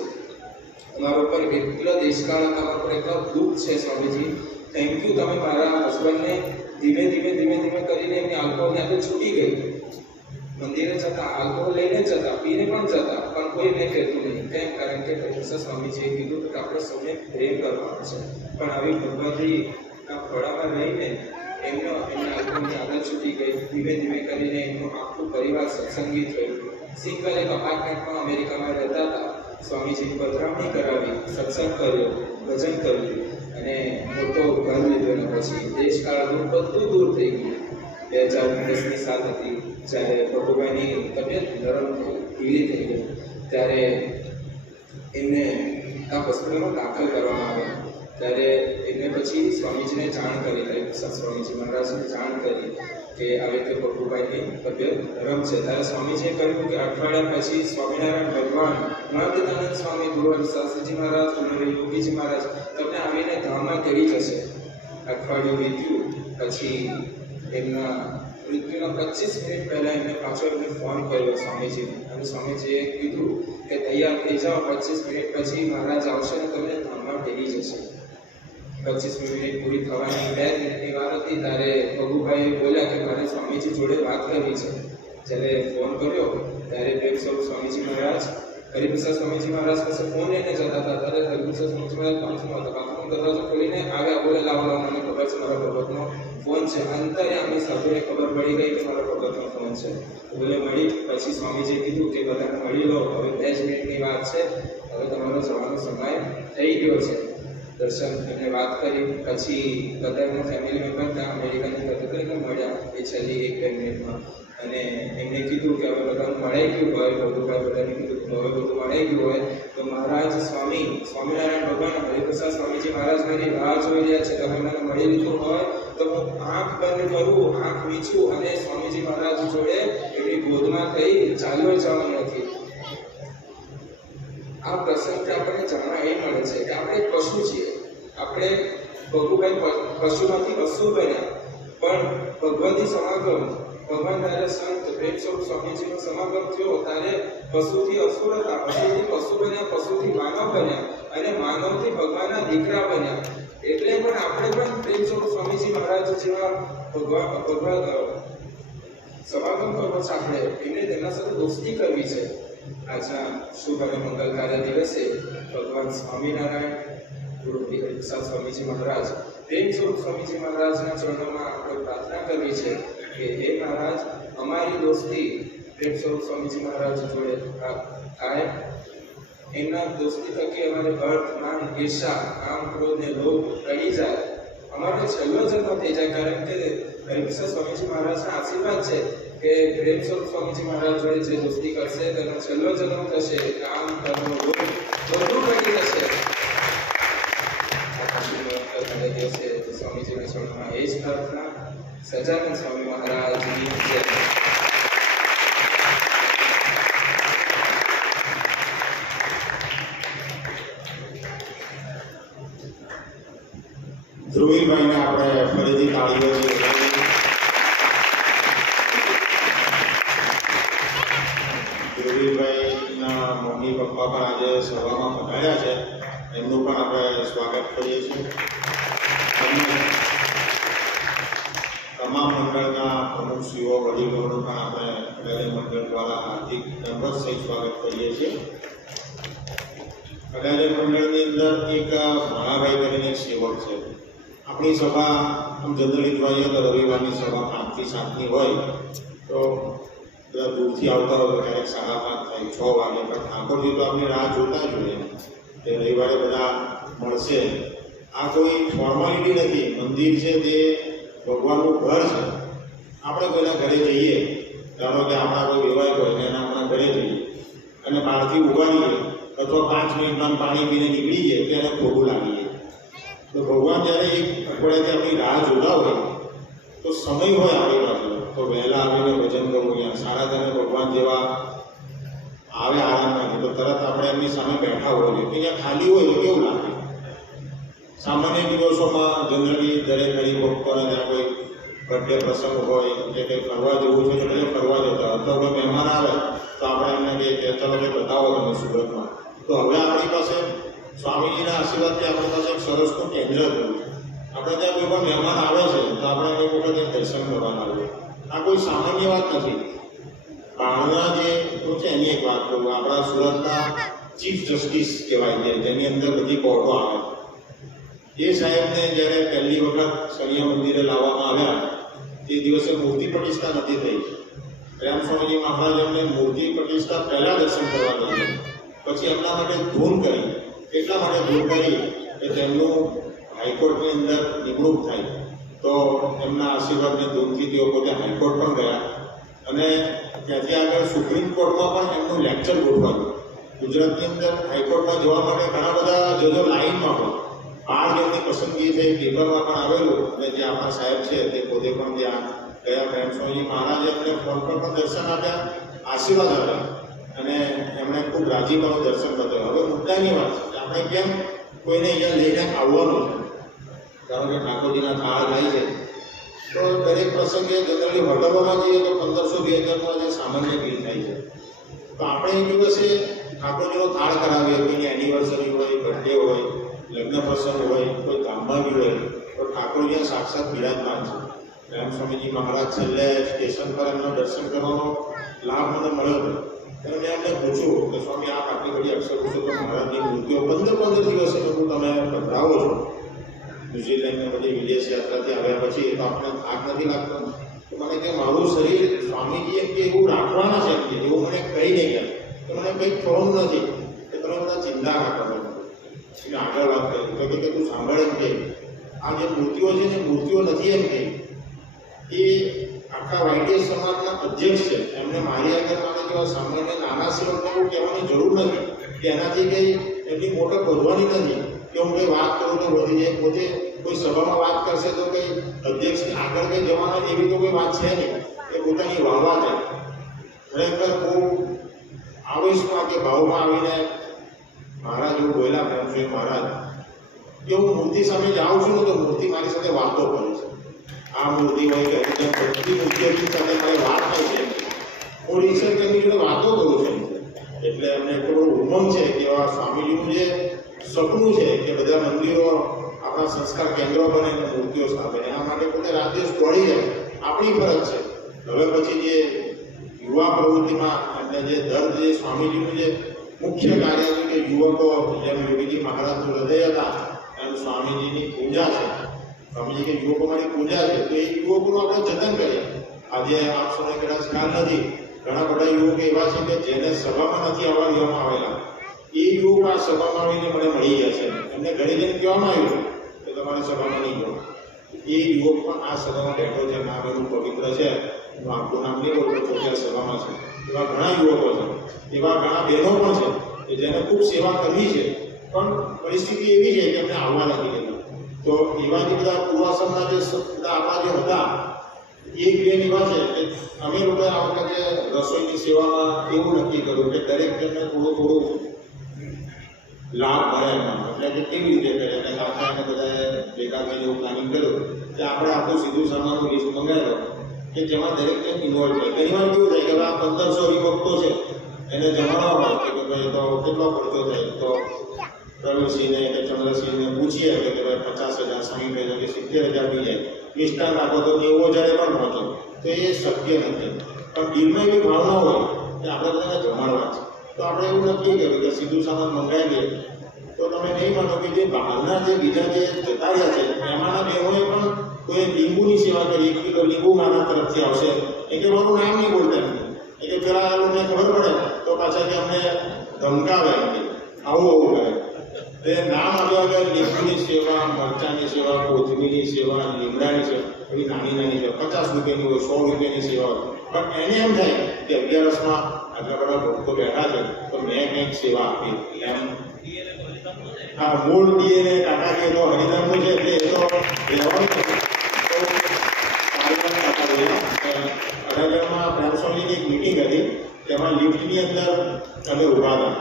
તમારા ઉપર એટલો દેશકાળ, તમારા ઉપર એટલો દુઃખ છે સ્વામીજી, થેન્ક યુ, તમે મારા હસબન્ડને ધીમે કરીને એમની આલ્કોહોલની આદત છૂટી ગઈ. મંદિરે જતા, આલ્કોહોલ લઈને જતા, પીને પણ જતા, પણ કોઈ નહીં કહેતું નહીં. કેમ? કારણ કે હરિપ્રસાદ સ્વામીજીએ કીધું કે આપણે સૌને પ્રેમ કરવાનો છે. પણ આવી ભગવતીના ખોળામાં રહીને એમની આલ્કોહોલની આદત છૂટી ગઈ. ધીમે કરીને એમનો આખું પરિવાર સત્સંગી થયું. સિંગલ એક અપાર્ટમેન્ટમાં અમેરિકામાં રહેતા હતા. સ્વામીજીની પધરામણી કરાવી, સત્સંગ કર્યો, ભજન કર્યું અને મોટો ઘર લીધો. અને પછી દેશકાળનું બધું દૂર થઈ ગયું. 2010ની સાલ હતી જ્યારે ભગુભાઈની તબિયત નરમ થઈ, ઢીલી થઈ ગઈ. ત્યારે એમને આ હોસ્પિટલમાં દાખલ કરવામાં આવ્યા ત્યારે એમને પછી સ્વામીજીને જાણ કરી, હરિપ્રસાદ સ્વામીજી મહારાજને જાણ કરી કે આવી રીતે ભગુભાઈની તબિયત નરમ છે. ત્યારે સ્વામીજીએ કહ્યું કે અઠવાડિયા પછી સ્વામિનારાયણ ભગવાન મહંતાનંદ સ્વામી, ગુરુ હરિશાસ્ત્રીજી મહારાજ, ગુરુ યોગીજી મહારાજ તમને આવીને ધામમાં તેડી જશે. અઠવાડિયું વીત્યું પછી એમના મૃત્યુના 25 મિનિટ પહેલા એમને પાછો એમને ફોન કર્યો સ્વામીજીને, અને સ્વામીજીએ કીધું કે તૈયાર થઈ જાઓ, 25 મિનિટ પછી મહારાજ આવશે અને તમને ધામમાં તેડી જશે. 25 મિનિટ પૂરી થવાની 2 મિનિટની વાર હતી ત્યારે ભગુભાઈ બોલ્યા કે મારે સ્વામીજી જોડે વાત કરવી છે. જ્યારે ફોન કર્યો ત્યારે પ્રેમ સ્વરૂપ સ્વામીજી મહારાજ હરિપ્રસાદ સ્વામીજી મહારાજ પાસે ફોન લઈને જતા હતા. ત્યારે હરિપ્રસાદ સ્વામીજી મહારાજ બાથરૂમનો દરવાજો ખોલીને આવ્યા, બોલે લાવો મને ખબર છે મારા ભગતનો ફોન છે. અંતર્યામી સાધુને ખબર પડી ગઈ કે મારા ભગતનો ફોન છે. બોલે મળી. પછી સ્વામીજીએ કીધું કે બધાને મળી લો, હવે 2 જ મિનિટની વાત છે, હવે તમારો જવાનો સમય થઈ ગયો છે. દર્શન એમને વાત કરી. પછી બધા એમના ફેમિલી મેમ્બર ત્યાં અમેરિકાની પત્રિકા મળ્યા એ છેલ્લી 1-2 મિનિટમાં, અને એમને કીધું કે હવે બધાનું મળાઈ ગયું હોય, ભગુભાઈ બધાને કીધું કે હવે બધું મળાઈ ગયું હોય તો મહારાજ સ્વામિનારાયણ ભગવાન હરિપ્રસાદ સ્વામીજી મહારાજ મારી રાહ જોઈ રહ્યા છે. તમે મને મળી લીધું હોય તો હું આંખ બંધ કરું, આંખ મીચું અને સ્વામીજી મહારાજ જોડે એમની ગોદમાં થઈ ચાલ્યો જાઉં નથી. આ પ્રસંગથી આપણને જાણવા એ મળે છે કે આપણે પશુ છીએ. આપણે ભગુભાઈ પશુમાંથી અસુર બન્યા, પણ ભગવતી સમાગમ, ભગવાન ત્યારે સંત પ્રેમ સ્વરૂપ સ્વામીજીનો સમાગમ થયો ત્યારે પશુથી અસુર હતા, પશુથી પશુ બન્યા, પશુથી માનવ બન્યા, અને માનવથી ભગવાનના દીકરા બન્યા. એટલે પણ આપણે પણ પ્રેમ સ્વરૂપ સ્વામીજી મહારાજ જેવા ભગવાન સમાગમ કરવો છે. આપણે એમને તેના સાથે દોસ્તી કરવી છે. આજના શુભ અને મંગલકાર્ય દિવસે ભગવાન સ્વામિનારાયણ, ગુરુ હરિપ્રસાદ સ્વામીજી મહારાજ, પ્રેમ સ્વરૂપ સ્વામીજી મહારાજના ચરણોમાં આપણે પ્રાર્થના કરવી છે કે હે મહારાજ, અમારી દોસ્તી પ્રેમ સ્વરૂપ સ્વામીજી મહારાજ જોડે થાય. એમના દોસ્તી થકી અમારે અર્થ, માન, ઈર્ષા, કામ, ક્રોધ ને લોભ ટળી જાય. અમારો છેલ્લો જન્મ થઈ જાય, કારણ કે હરિપ્રસાદ સ્વામીજી મહારાજના આશીર્વાદ છે કે પ્રેમ સ્વરૂપ સ્વામીજી મહારાજ જોડે જે દોસ્તી કરશે તેનો છેલ્લો જન્મ થશે, કામ, કર્મ, લોભ બધું ટળી જશે. દિવસે સ્વામીજીના ચરણોમાં એ જ પ્રાર્થના. સજાનંદ સ્વામી મહારાજની જય. ધ્રુવીભાઈને આપણે ફરીથી તાળીઓથી ધ્રુવીભાઈના મમ્મી પપ્પા પણ આજે સભામાં પધાર્યા છે, એમનું પણ આપણે સ્વાગત કરીએ છીએ. તમામ મંડળના પ્રમુખશ્રીઓ, વડીલોનું પણ આપણે અડાલજ મંડળ દ્વારા હાર્દિક નમ્ર સહિત સ્વાગત કરીએ છીએ. અડાલજ મંડળની અંદર એક ભાણાભાઈ કરીને એક સેવક છે. આપણી સભા આમ જનરલી જોઈએ તો રવિવારની સભા 5 થી 7ની હોય તો બધા દૂરથી આવતા હોય તો ક્યારેક 5:30 થાય, 6 વાગે, પણ ઠાકોરજી તો આપણી રાહ જોતા જ હોય કે રવિવારે બધા મળશે. આ કોઈ ફોર્માલિટી નથી. મંદિર છે તે ભગવાનનું ઘર છે. આપણે કોઈના ઘરે જઈએ, ધારો કે આપણા કોઈ વિવાહ હોય ને આપણા ઘરે જઈએ અને બહારથી ઊભા રહીએ અથવા 5 મિનિટમાં પાણી પીને નીકળી જઈએ ત્યારે ખોટું લાગીએ. તો ભગવાન જ્યારે એક અઠવાડિયાથી આપણી રાહ જોતા હોય તો સમય હોય આપણી પાસે તો વહેલા આવીને ભજન કરવું. અહીંયા સારા તને ભગવાન જેવા આવે આરામમાંથી તો તરત આપણે એમની સામે બેઠા હોય કે અહીંયા ખાલી હોય તો કેવું લાગે. સામાન્ય દિવસોમાં જનરલી દરેક હરિભક્તોને ત્યાં કોઈ બર્થડે પ્રસંગ હોય કે કંઈ ફરવા જવું છે તો બધા ફરવા જતા, અથવા કોઈ મહેમાન આવે તો આપણે એમને કહીએ કે ચલો કે બતાવો તમે સુરતમાં. તો હવે આપણી પાસે સ્વામીજીના આશીર્વાદથી આપણી પાસે એક સરસનું કેન્દ્ર થયું છે. આપણે ત્યાં કોઈ પણ મહેમાન આવે છે તો આપણે એક વખત એક દર્શન કરવાના હોય. આ કોઈ સામાન્ય વાત નથી. બહારના જે છે એની એક વાત કરું. આપણા સુરતના ચીફ જસ્ટિસ કહેવાય છે, જેની અંદર બધી કોર્ટો આવે. એ સાહેબને જ્યારે પહેલી વખત સરિયા મંદિરે લાવવામાં આવ્યા તે દિવસે મૂર્તિ પ્રતિષ્ઠા નથી થઈ. પ્રેમ સ્વામીજી મહારાજ એમને મૂર્તિ પ્રતિષ્ઠા પહેલાં દર્શન કરવા દઈએ, પછી એમના માટે ધૂન કરી. એટલા માટે ધૂન કરી કે તેમનું હાઈકોર્ટની અંદર નિમણૂક થાય. તો એમના આશીર્વાદની ધૂનથી તેઓ પોતે હાઈકોર્ટ પણ ગયા અને ત્યાંથી આગળ સુપ્રીમ કોર્ટમાં પણ એમનું લેક્ચર ગોઠવાયું. ગુજરાતની અંદર હાઈકોર્ટમાં જવા માટે ઘણા બધા જજો લાઈનમાં હોય. આ જેમની પસંદગી છે એ પેપરમાં પણ આવેલું અને જે આપણા સાહેબ છે તે પોતે પણ ત્યાં ગયા. પ્રેમ સ્વામીજી મહારાજે અમને ફોન પર પણ દર્શન આપ્યા, આશીર્વાદ આપ્યા અને એમણે ખૂબ રાજીપાનું દર્શન બતાવ્યું. હવે મુદ્દાની વાત છે, આપણે કેમ કોઈને અહીંયા લઈને આવવાનું છે? કારણ કે ઠાકોરજીના થાળ થાય છે તો દરેક પ્રસંગે જનરલી હોટલોમાં જઈએ તો 1500-2000 જે સામાન્ય બિલ થાય છે. તો આપણે એ દિવસે ઠાકોરજીનો થાળ કરાવીએ, કોઈની એનિવર્સરી હોય, બર્થડે હોય, લગ્ન પ્રસંગ હોય, કોઈ ગામમાં બી હોય તો ઠાકોરજી સાક્ષાત બિરાજમાન છે. પ્રેમ સ્વામીજી મહારાજ છેલ્લે સ્ટેશન પર એમનો દર્શન કરવાનો લાભ મને મળ્યો હતો. ત્યારે મેં એમને પૂછ્યું કે સ્વામી આપ આટલી બધી અક્ષર પુરુષોત્તમ મહારાજની મૂર્તિઓ 15 દિવસે તમે પધરાવો છો, ન્યુઝીલેન્ડને બધી વિદેશ યાત્રાથી આવ્યા પછી એ તો આપણે થાક નથી લાગતો? તો મને કે મારું શરીર સ્વામીજી એમ કે એવું રાખવાના છે, કે એવું મને કહી નહીં ગયા કે મને કંઈ થવાનું નથી, કે તમે બધા ચિંતા ના કરો. મેં આગળ વાત કરી કે તું સાંભળે એમ કે આ જે મૂર્તિઓ છે ને મૂર્તિઓ નથી એમ કે એ આખા વાઇડીએસ સમાજના અધ્યક્ષ છે. એમને મારી આગળ મારે જેવા સામાન્ય નાના સેવકને એવું કહેવાની જરૂર નથી કે એનાથી કંઈ એમની મોટો વધવાની નથી કે હું કંઈ વાત કરું તો વધી જાય. પોતે કોઈ સભામાં વાત કરશે તો કંઈ અધ્યક્ષની આગળ કંઈ જવાના એવી તો કોઈ વાત છે નહીં, એ પોતાની વાહવા છે. ખરેખર બહુ આવેશમાં કે ભાવમાં આવીને મહારાજ એવું બોલ્યા, પ્રેમ સ્વામી મહારાજ કે હું મૂર્તિ સામે જાઉં છું ને તો મૂર્તિ મારી સાથે વાતો કરે છે. આ મૂર્તિ હોય કે બધી મૂર્તિઓની સાથે મારી વાત થાય છે, હું રિસર્ચ એમની જોડે વાતો કરું છું. એટલે એમને એટલો બધો ઉમંગ છે કે આ સ્વામીજીનું જે સપનું છે કે બધા મંદિરો આપણા સંસ્કાર કેન્દ્રો બને અને મૂર્તિઓ સ્થાપે, એના માટે પોતે રાત દિવસ દોડી જાય. આપણી ફરજ છે. હવે પછી જે યુવા પ્રવૃત્તિમાં એટલે જે દર્દ જે સ્વામીજીનું જે મુખ્ય કાર્ય છે કે યુવકો જેમ યોગીજી મહારાજનું હૃદય હતા એમ સ્વામીજીની પૂજા છે. સ્વામીજી કે યુવકો મારી પૂજા છે, તો એ યુવકોનું આપણે જતન કરીએ. આજે આપ સૌને કદાચ ખ્યાલ નથી, ઘણા બધા યુવકો એવા છે કે જેને સભામાં નથી આવવા દેવામાં આવેલા, એ યુવક આ સભામાં આવીને મને મળી ગયા છે. એમને ઘરે જઈને કહેવામાં આવ્યું કે તમારે સભામાં નહીં જવું. એ યુવક પણ આ સભામાં બેઠો છે, નામ એનું પવિત્ર છે, હું આખું નામ નહીં બોલતો, પોતે આ સભામાં છે. એવા ઘણા યુવકો છે, એવા ઘણા બહેનો પણ છે કે જેને ખૂબ સેવા કરવી છે, પણ પરિસ્થિતિ એવી છે કે એમને આવવા નથી દેતા. તો એવા જે બધા પૂર્વાશ્રમના જે આપણા જે હતા, એક બેન એવા છે કે અમે લોકોએ આ વખતે રસોઈની સેવામાં એવું નક્કી કર્યું કે દરેક જણને થોડું લાભ મળે એમાં. એટલે કે કેવી રીતે કરે એટલે આપણે બધાએ ભેગા થઈને એવું પ્લાનિંગ કર્યું કે આપણે આખું સીધું સામાનનું લિસ્ટ મંગાવ્યો કે જેમાં દરેક જણ ઇન્વોલ્વ થાય. ઘણી વાર કેવું થાય કે આ 1500 હરિભક્તો છે એને જમાડવા હોય કે ભાઈ તો કેટલો ખર્ચો થાય, તો પ્રવીણસિંહને કે ચંદ્રસિંહને પૂછીએ કે ભાઈ 50,000 60,000 કે 70,000 બી જાય, મિષ્ટાન રાખો તો 90,000 પણ પહોંચો, તો એ શક્ય નથી. પણ દિલમાં એવી ભાવના હોય કે આપણે બધાને જમાડવા છે, તો આપણે એવું નક્કી કર્યું કે સીધું સામાન મંગાવી દઈએ. તો તમે નહીં માનો કે જે બહારના જે બીજા જે જતા રહ્યા છે એમાંના બહેનોએ પણ કોઈ લીંબુની સેવા કરી, 1 કિલો લીંબુ મારા તરફથી આવશે, એ કે મારું નામ નહીં બોલતા એમને, એ કે પેલા લોકોને ખબર પડે તો પાછા કે અમને ધમકાવે એમને આવું કરે. તે નામ આવ્યા વગર લીંબુની સેવા, મરચાની સેવા, કોથમીરની સેવા, લીમડાની સેવા, એવી નાની નાની સેવા 50 રૂપિયાની હોય, 100 રૂપિયાની સેવા હોય. પણ એને એમ થાય કે 11માં આટલા બધા ભક્તો બેઠા છે તો મેં કંઈક સેવા આપી. એમ હા, મૂળ ડીએનએ કાકા તો હરિનામનું છે એટલે એ તો રહેવાનું છે. અડાજણમાં પ્રેમ સ્વામીની એક મિટિંગ હતી, તેમાં લિફ્ટની અંદર અમે ઊભા હતા.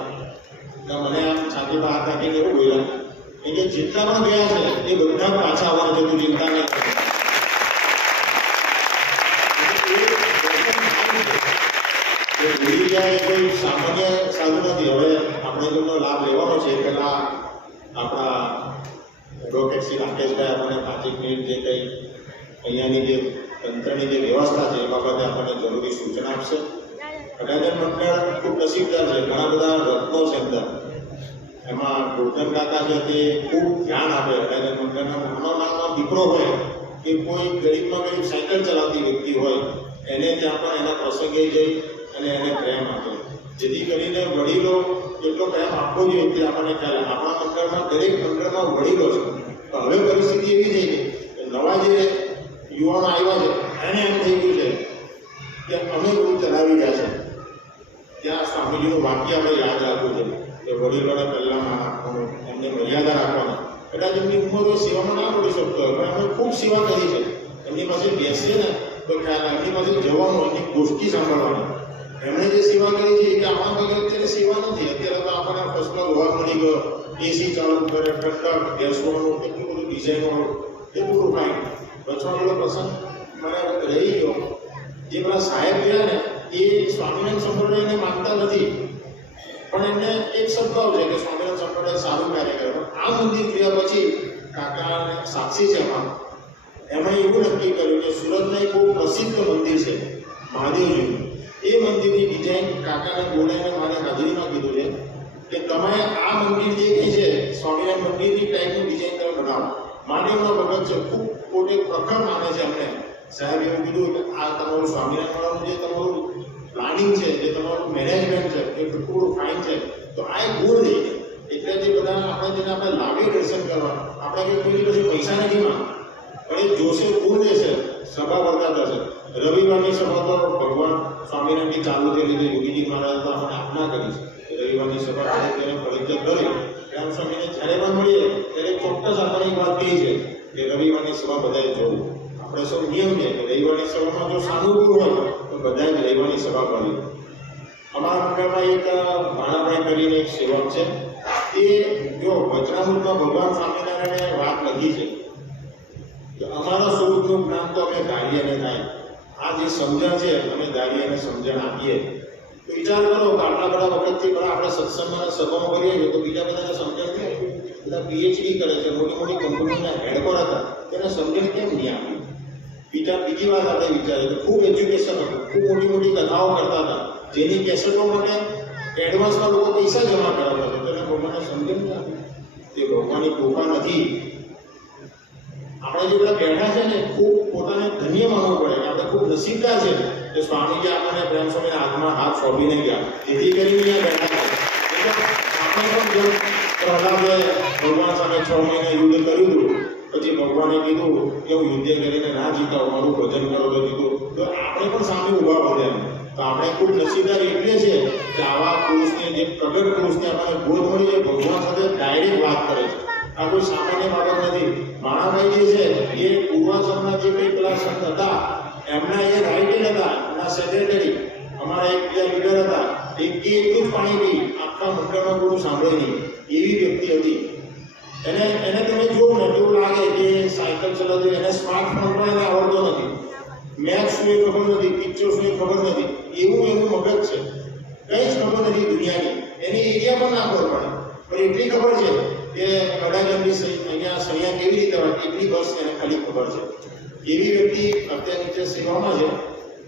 મને આમ છાતી પર હાથ નાખીને એવું બોલ્યા કે જેટલા પણ ગયા છે એ બધા પાછા આવવાના છે, તું ચિંતા નહીં. ભૂલી જાય કોઈ સામાન્ય સાધુ નથી. હવે આપણે જેમનો લાભ લેવાનો છે, પહેલાં આપણા એડવોકેટ શ્રી રાકેશભાઈ આપણને 5 મિનિટ જે કંઈ અહીંયાની જે તંત્રની જે વ્યવસ્થા છે એ બાબતે આપણને જરૂરી સૂચના આપશે. અડાજણ મંડળ ખૂબ નસીબદાર છે, ઘણા બધા રત્નો છે અંદર. એમાં ગોરધન કાકા છે તે ખૂબ ધ્યાન આપે. અડાજણ મંડળના નાનો દીકરો હોય કે કોઈ ગરીબમાં ગરીબ સાયકલ ચલાવતી વ્યક્તિ હોય એને ત્યાં પણ એના પ્રસંગે જઈ અને એને પ્રેમ આપે, જેથી કરીને વડીલો એટલો પ્રેમ આપવો જોઈએ તે આપણને ખ્યાલ. આપણા મંડળમાં દરેક મંડળમાં વડીલો છે. તો હવે પરિસ્થિતિ એવી થઈ ગઈ કે નવા જે યુવાનો આવ્યા છે એને એમ થઈ ગયું છે કે અમે બધું ચલાવી રહ્યા છે. ત્યાં સ્વામીજીનું વાક્ય આપણે યાદ રાખવું છે કે વડીલોને પહેલાં માન આપવાનું, એમને મર્યાદા રાખવાની. કદાચ એમની ઉંમર હોય સેવામાં ના પડી શકતો હોય, પણ અમે ખૂબ સેવા કરી છે. એમની પાસે બેસીએ ને તો ખ્યાલ આવે, એમની પાસે જવાનું, એમની ગોષ્ઠી સાંભળવાની. એમણે જે સેવા કરી છે એ આપણા વગર અત્યારે સેવા નથી. અત્યારે તો આપણને ફર્સ્ટ ક્લાસ હોવા મળી ગયો, એસી ચાલુ કરે, ઠંડક, બેસવાનું, કેટલું બધું ડિઝાઇનવાળું, એટલું બધું ફાઇન. વચમાં પેલો પ્રસંગ મને રહી ગયો, જે પેલા સાહેબ ગયા ને એ સ્વામિનારાયણ સંપ્રદાયને માનતા નથી, પણ એમને એક સદભાવ છે કે સ્વામિનારાયણ સંપ્રદાય સારું કાર્ય કરે. આ મંદિર જોયા પછી કાકા સાક્ષી છે એમાં એવું નક્કી કર્યું કે સુરતમાં એક બહુ પ્રસિદ્ધ મંદિર છે મહાદેવજીનું. એ મંદિરની ડિઝાઇન કાકાને બોલાવીને મારી હાજરીમાં કીધું છે કે તમે આ મંદિર જે કહે છે સ્વામિનારાયણ મંદિરની ટાઈપનું ડિઝાઇન તમે બનાવો. મહાદેવના ભગત છે, ખૂબ પોતે પ્રખર માને છે અમને. સાહેબ એવું કીધું કે આ તમારું સ્વામિનારાયણવાળાનું જે તમારું પ્લાનિંગ છે, જે તમારું મેનેજમેન્ટ છે એ થોડું ફાઇન છે, તો આ એક ગુણ છે. એટલે જે બધા આપણે જેને આપણે લાગે દર્શન કરવા, આપણે કોઈ પછી પૈસા નથી માંગતા, પણ એ જોશે ગુણ દેશે, સભા કરતા થશે. રવિવારની સભા તો ભગવાન સ્વામિનારાયણની ચાલુ થયેલી છે, યોગીજી મહારાજ તો આપણે આજ્ઞા કરી છે રવિવારની સભા આજે તેને ફરજિયાત કરી. રામ સ્વામીને જ્યારે પણ મળીએ ત્યારે ચોક્કસ આપણે એક વાત કહી છે કે રવિવારની સભા બધાએ જોવું. આપણે સૌ નિયમ છે કે રવિવારની સભામાં જો સાનુકૂળ હોય તો બધાએ જ રવિવારની સભા કરી. અમારા મંડળમાં એક ભાણાભાઈ કરીને એક સેવક છે, એ જો વચનામૃતમાં ભગવાન સ્વામિનારાયણે વાત લખી છે કે અમારા સ્વરૂપનું જ્ઞાન તો અમે ધારીએ ને થાય, આ જે સમજણ છે અમે ધારીએ અને સમજણ આપીએ. તો વિચાર કરો કે આટલા બધા વખતથી પણ આપણે સત્સંગમાં સભામાં કરીએ છીએ તો બીજા બધાને સમજણ કેમ? બધા પીએચડી કરે છે, મોટી મોટી કંપનીના હેડ પર હતા, તેને સમજણ કેમ નહીં આપી? બીજી વાત આપણે વિચારીએ તો ખૂબ એજ્યુકેશન હતું, ખૂબ મોટી મોટી કથાઓ કરતા હતા, જેની કેસેટો માટે એડવાન્સમાં લોકો પૈસા જમા કરાવતા હતા, તેને ભગવાનને સમજણ નહીં આપી. તે ભગવાનની કૃપા નથી. આપણે જે બધા બેઠા છે ને ખૂબ પોતાને ધન્ય માનવું પડે કે આપણે ખૂબ નસીબદાર છે કે સ્વામીજી આપણને પ્રેમ સ્વામીના હાથમાં હાથ સોંપીને ગયા, જેથી કરીને અહીંયા બેઠા છે. આપણે પણ જો પ્રહલાદે ભગવાન સામે 6 મહિને યુદ્ધ કર્યું હતું, પછી ભગવાને કીધું કે હું યુદ્ધ કરીને ના જીતાવ, મારું ભજન કરો તો જીતું, તો આપણે પણ સામે ઊભા પડ્યા. તો આપણે ખૂબ નસીબદાર એટલે છે કે આવા પુરુષને, જે પ્રગટ પુરુષને આપણને ગોદ મળી છે, ભગવાન સાથે ડાયરેક્ટ વાત કરે છે. આ કોઈ સામાન્ય બાબત નથી. માણાભાઈ જે છે એ પૂર્વાશ્રમના જે કંઈ પેલા સંત હતા એમના એ રાઇટર હતા, એમના સેક્રેટરી, અમારા એક બીજા લીડર હતા, એટલું જ પાણી પી આખા મંડળમાં કોઈ સાંભળે નહીં એવી વ્યક્તિ હતી. એને તમે જુઓ ને એવું લાગે કે સાયકલ ચલાવતી, એને સ્માર્ટફોન પણ એને આવડતો નથી, મેચ શું એ ખબર નથી, પિક્ચર શું એ ખબર નથી, એવું એનું મગજ છે. કંઈ જ ખબર નથી દુનિયાની, એની એરિયા પણ ના ખબર પડે, પણ એટલી ખબર છે કે કડાજનની અહીંયા સૈયા કેવી રીતે હોય એટલી બસ એને ખાલી ખબર છે. એવી વ્યક્તિ અત્યારે નીચે સેવામાં છે.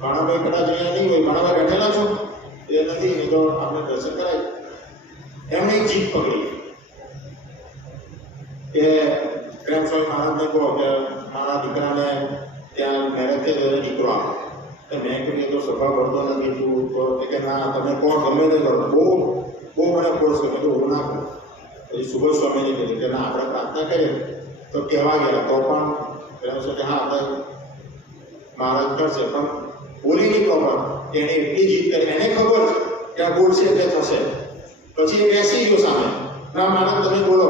ભાણાભાઈ કદાચ અહીંયા નહીં હોય, ભાણાભાઈ બેઠેલા છો એ નથી, નહીં તો આપણે દર્શન કરાય. એમણે એક જીત પકડી કે પ્રેમ સ્વામી મહારાજને કહો કે મારા દીકરાને ત્યાં મેરેજ થઈ ગયો દીકરો આપો. મેં કહ્યું તો સભા કરતો નથી તું, તો કે ના તમે કોણ ગમે તે કરો, બહુ મને ફોર્સ કરે તો હું ના કહું. પછી સુભાષ સ્વામીને કીધું કે ના આપણે પ્રાર્થના કરીએ તો કહેવા ગયા, તો પણ પ્રેમ સ્વામી હા આપણે મહારાજ કરશે, પણ બોલી નહીં ખબર. એને એટલી જીત કરી, એને ખબર કે આ બોલશે તે થશે. પછી એ બેસી ગયો સામે, ના મહારાજ તમે બોલો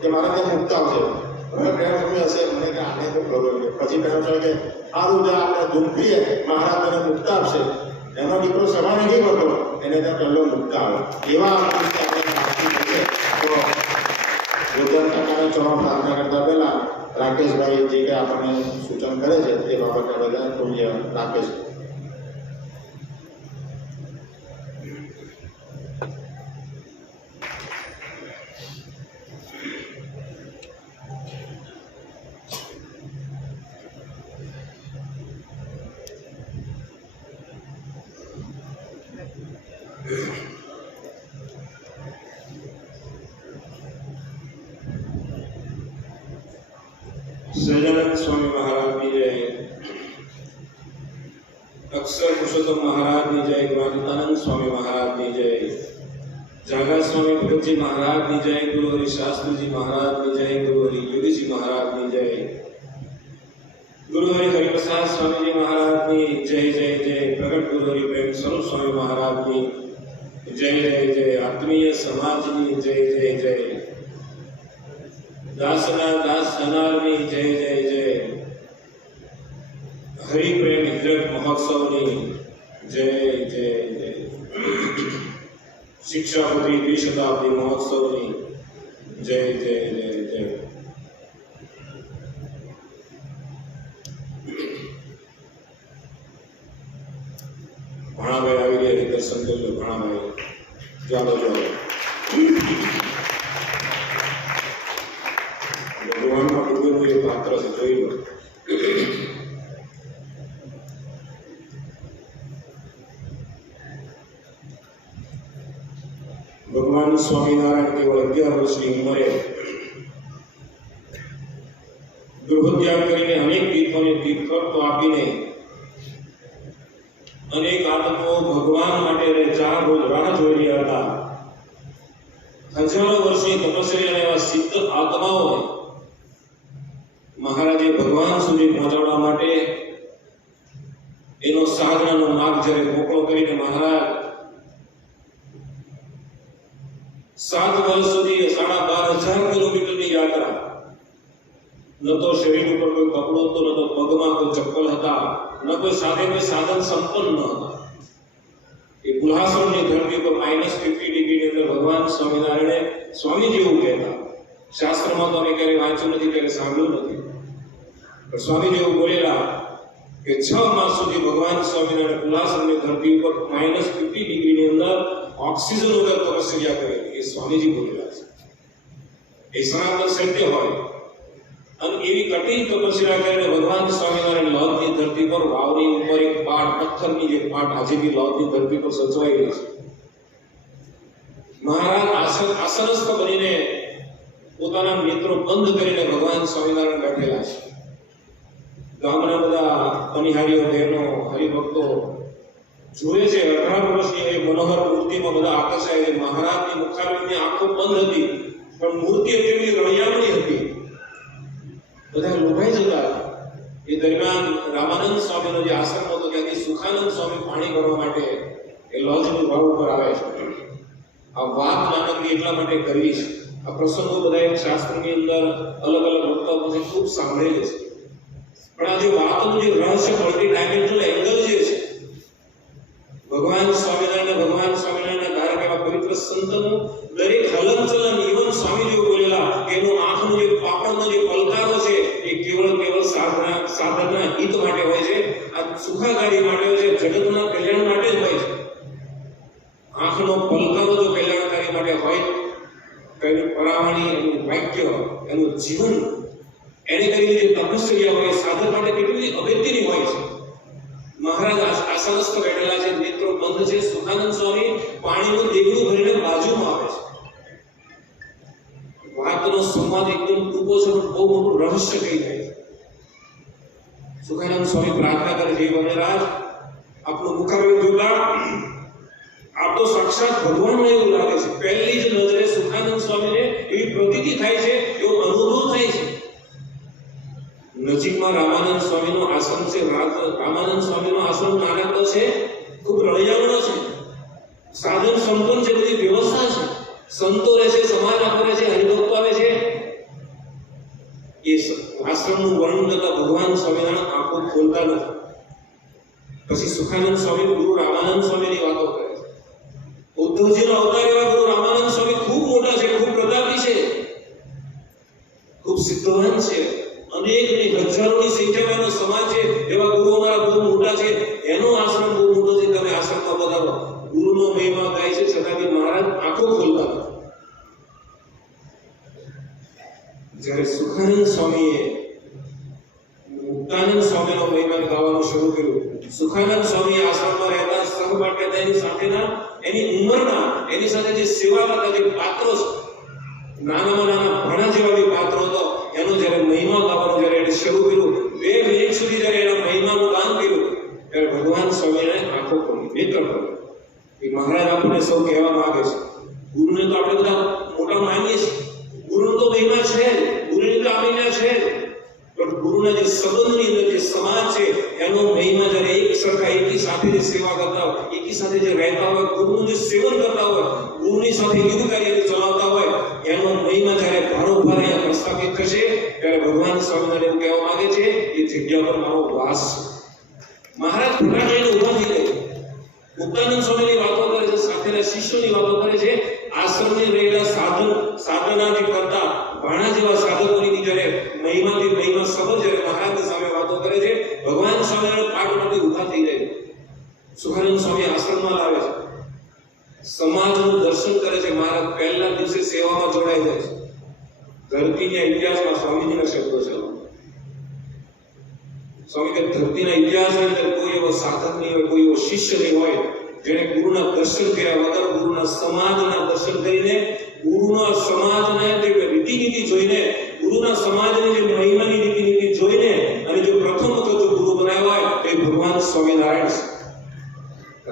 કે મારે ત્યાં મુક્ત આવશે. હવે પ્રેમ સ્વામી હશે, મને કે આને તો ખબર. પછી પ્રેમ સ્વામી કે સારું જા આપણે દુઃખીએ, મહારાજ મને મુક્ત આપશે. એનો દીકરો સભા નથી કરતો, એને ત્યાં પહેલો મુક્ત આવે. એવા ભોજન કાકાને ચરણ પ્રાર્થના કરતા પહેલા રાકેશભાઈ જે કંઈ આપણને સૂચન કરે છે તે બાબતે બધા પૂજ્ય રાકેશ. સહજાનંદ સ્વામી મહારાજની જય, અક્ષર પુરુષોત્તમ મહારાજની જય, જ્ઞાનાનંદ સ્વામી મહારાજની જય, જાગા સ્વામી ભગતજી મહારાજની જય, ગુરુ હરિ શાસ્ત્રીજી મહારાજની જય, ગુરુ હરિ યોગીજી મહારાજની જય, ગુરુ હરિ હરિપ્રસાદ સ્વામીજી મહારાજની જય જય જય, પ્રગટ ગુરુ હરિ પ્રેમ સ્વરૂપ સ્વામી મહારાજની જય જય જય, આત્મીય સમાજની જય જય જય. દાસના દાસ થનારની જય જય જય, હરિપ્રેમ હિરક મહોત્સવની જય જય જય, શિક્ષાપતિ દ્વિશતાબ્દી મહોત્સવની જય જય જય જય. ભાણાભાઈ આવી ગયા, દર્શન કરી લો. ભાણાભાઈ ચાલો ચાલો. ભગવાનના પૂજ્યનું એ પાત્ર છે, જોઈ લો. ભગવાન સ્વામિનારાયણ કેવળ 11 વર્ષની ઉંમરે ગૃહત્યાગ કરીને અનેક તીર્થોને તીર્થો આપીને અનેક આત્માઓ ભગવાન માટે ચાર રોજ રાહ જોઈ રહ્યા હતા. હજારો વર્ષની તપસ્યા એવા સિદ્ધ આત્માઓને મહારાજે ભગવાન સુધી પહોંચાડવા માટે એનો સાધનાનો માર્ગ જ્યારે મોકળો કરીને મહારાજ 7 વર્ષ સુધી 12,500 કિલોમીટરની યાત્રા, ન તો શરીર ઉપર કોઈ કપડું હતું, ન તો પગમાં કોઈ ચપ્પલ હતા, ન કોઈ સાથે કોઈ સાધન સંપન્ન ન હતા. એ પુલાસરની ધરતી પર -50 ડિગ્રીની અંદર ભગવાન સ્વામિનારાયણે સ્વામીજી એવું કહેતા, શાસ્ત્રમાં તો અમે ક્યારે વાંચ્યું નથી, ક્યારે સાંભળ્યું નથી, પણ સ્વામીજી એવું બોલેલા કે 6 માસ સુધી ભગવાન સ્વામિનારાયણ પુલાસરની ધરતી ઉપર -50 ડિગ્રીની અંદર ઓક્સિજન વગર તપસ્યા કરે. એ સ્વામીજી બોલેલા છે. એ સનાતન સત્ય હોય. અને એવી કઠિન તપસ્યા કરીને ભગવાન સ્વામિનારાયણ લોધની ધરતી પર વાવની ઉપર એક પાટ, પથ્થરની જે પાટ આજે બી લોધની ધરતી પર સચવાયેલી છે. મહારાજ આસનસ્થ બનીને પોતાના નેત્રો બંધ કરીને ભગવાન સ્વામિનારાયણ બેઠેલા છે. ગામના બધા પનિહારીઓ, બહેનો, હરિભક્તો જોવે છે. 18 વર્ષની એ મનોહર મૂર્તિમાં બધા આકર્ષાય છે. મહારાજની મુખારવિંદની આંખો બંધ હતી, પણ મૂર્તિ એટલી રળિયામણી હતી, બધા લોભાઈ જતા. એ દરમિયાન રામાનંદ સ્વામીનો જે આશ્રમ હતો ત્યાંથી સુખાનંદ સ્વામી પાણી ભરવા માટે એ લોજની વાવ ઉપર આવે છે. આ વાત નાનકડી એટલા માટે કરવી છે. આ પ્રસંગો બધા એક શાસ્ત્રની અંદર અલગ અલગ વક્તાઓ પાસે ખૂબ સાંભળેલી છે, પણ આ જે વાતનું જે રહસ્ય, મલ્ટી ડાયમેન્શનલ એંગલ જે છે, ભગવાન સ્વામિનારાયણના ધારક એવા પવિત્ર સંતનું દરેક હલનચલન, ઇવન સ્વામીજીઓ બોલેલા કે એનું આંખનું જે પાપણનો જે પલકારો છે એ કેવળ સાધના હિત માટે હોય છે, આ સુખાકારી માટે હોય છે, જગતના કલ્યાણ માટે જ હોય છે. આંખનો પલકારો જો કલ્યાણકારી માટે હોય તો એની પરાવાણી, એનું વાક્ય, એનું જીવન, એને કરીને જે તપસ્યા હોય સાધન માટે કેટલી અગત્યની હોય છે. મહારાજ આસનસ્થ બેઠેલા છે, નેત્રો બંધ છે. સુખાનંદ સ્વામી પાણીનું દેગડું ભરીને બાજુમાં આવે છે. વાતનો સંવાદ એકદમ ટૂંકો છે, પણ બહુ મોટું રહસ્ય કહી જાય છે. સુખાનંદ સ્વામી પ્રાર્થના કરે છે, વનરાજ આપનું મુખારવિંદ જોતા આપ તો સાક્ષાત ભગવાન એવું લાગે છે. પહેલી જ નજરે સુખાનંદ સ્વામીને એવી પ્રતીતિ થાય છે, એવો અનુભવ થાય છે. નજીકમાં રામાનંદ સ્વામીનો આશ્રમ છે. રામાનંદ સ્વામીનો આશ્રમ નાનકડો છે, ખૂબ રળિયામણો છે, સાધન સંપન્ન છે, બધી વ્યવસ્થા છે, સંતો રહે છે, સમાજ આખો રહે છે, હરિભક્તો આવે છે. એ આશ્રમનું વર્ણન કરતા ભગવાન સ્વામિનારાયણ આંખો ખોલતા નથી. પછી સુખાનંદ સ્વામી ગુરુ રામાનંદ સ્વામીની વાતો કરે છે. ઉદ્ધવજીનો અવતાર એવા ગુરુ રામાનંદ સ્વામી ખૂબ મોટા છે, ખૂબ પ્રતાપી છે, ખૂબ સિદ્ધવાન છે. અનેકની હજારોની સંખ્યામાં સમાજ છે, એવા ગુરુ અમારા બહુ મોટા છે. એનો આશ્રમ બહુ મોટો છે. તમે આશ્રમમાં પધારો. ગુરુનો મહિમા ગાય છે, છતાં મહારાજ આંખો ખોલતા. જ્યારે સુખાનંદ સ્વામીએ મુક્તાનંદ સ્વામીનો મહિમા ગાવાનું શરૂ કર્યું, સુખાનંદ સ્વામી આશ્રમમાં રહેતા સહપાઠ્યતા એની સાથેના, એની ઉંમરના, એની સાથે જે સેવા કરતા જે પાત્રો છે, નાનામાં નાના ભણા જેવા જે પાત્રો હતો, એનો જ્યારે મહિમા ગાવાનું જ્યારે એને શરૂ કર્યું, 2 મિનિટ સુધી જ્યારે એના મહિમાનું ગાન કર્યું, ત્યારે ભગવાન સ્વામીને આંખો ખોલી, નેત્ર ખોલી. એ મહારાજ આપણને સૌ કહેવા માંગે છે, ગુરુને તો આપણે બધા મોટા માનીએ છીએ, ગુરુનો તો મહિમા છે, ગુરુની તો આમિના છે, પણ ગુરુના જે સંબંધની અંદર જે સમાજ છે એનો મહિમા જ્યારે એક સરખા એકી સાથે જે સેવા કરતા હોય, એકી સાથે જે રહેતા હોય, ગુરુનું જે સેવન કરતા હોય, ગુરુની સાથે યુગ કાર્ય ચલાવતા હોય, એનો મહિમા જ્યારે ભારોભાર અહીંયા પ્રસ્તાવ સ્થાપિત થશે ત્યારે ભગવાન સ્વામિનારાયણ એવું કહેવા માંગે છે એ જગ્યા પર મારો વાસ છે. મહારાજ ખરા જઈને ઊભા થઈ ગયા. મુક્તાનંદ સ્વામીની વાતો કરે છે, સાથેના શિષ્યોની વાતો કરે છે. આશ્રમની રહેલા સાધનાથી કરતા ભાણા જેવા સાધકોની જ્યારે મહિમાથી મહિમા સબર જ્યારે મહારાજની સામે વાતો કરે છે, ભગવાન સ્વામિનારાયણ પાઠમાંથી ઊભા થઈ જાય. સુખાનંદ સ્વામી આશ્રમમાં લાવે છે, સમાજનું દર્શન કરે છે. મહારાજ પહેલા દિવસે સેવામાં જોડાઈ જાય છે. ધરતીના ઇતિહાસમાં સ્વામીજીના શબ્દો છે. સ્વામી કે ધરતીના ઇતિહાસની અંદર કોઈ એવો સાધક નહીં હોય, કોઈ એવો શિષ્ય નહીં હોય જેણે ગુરુના દર્શન કર્યા વગર, ગુરુના સમાજના દર્શન કરીને, ગુરુના સમાજને જે રીતિનીતિ જોઈને, ગુરુના સમાજની જે મહિમાની રીતિનીતિ જોઈને અને જો પ્રથમ વખત જો ગુરુ બનાવ્યા હોય તો એ ભગવાન સ્વામિનારાયણ છે.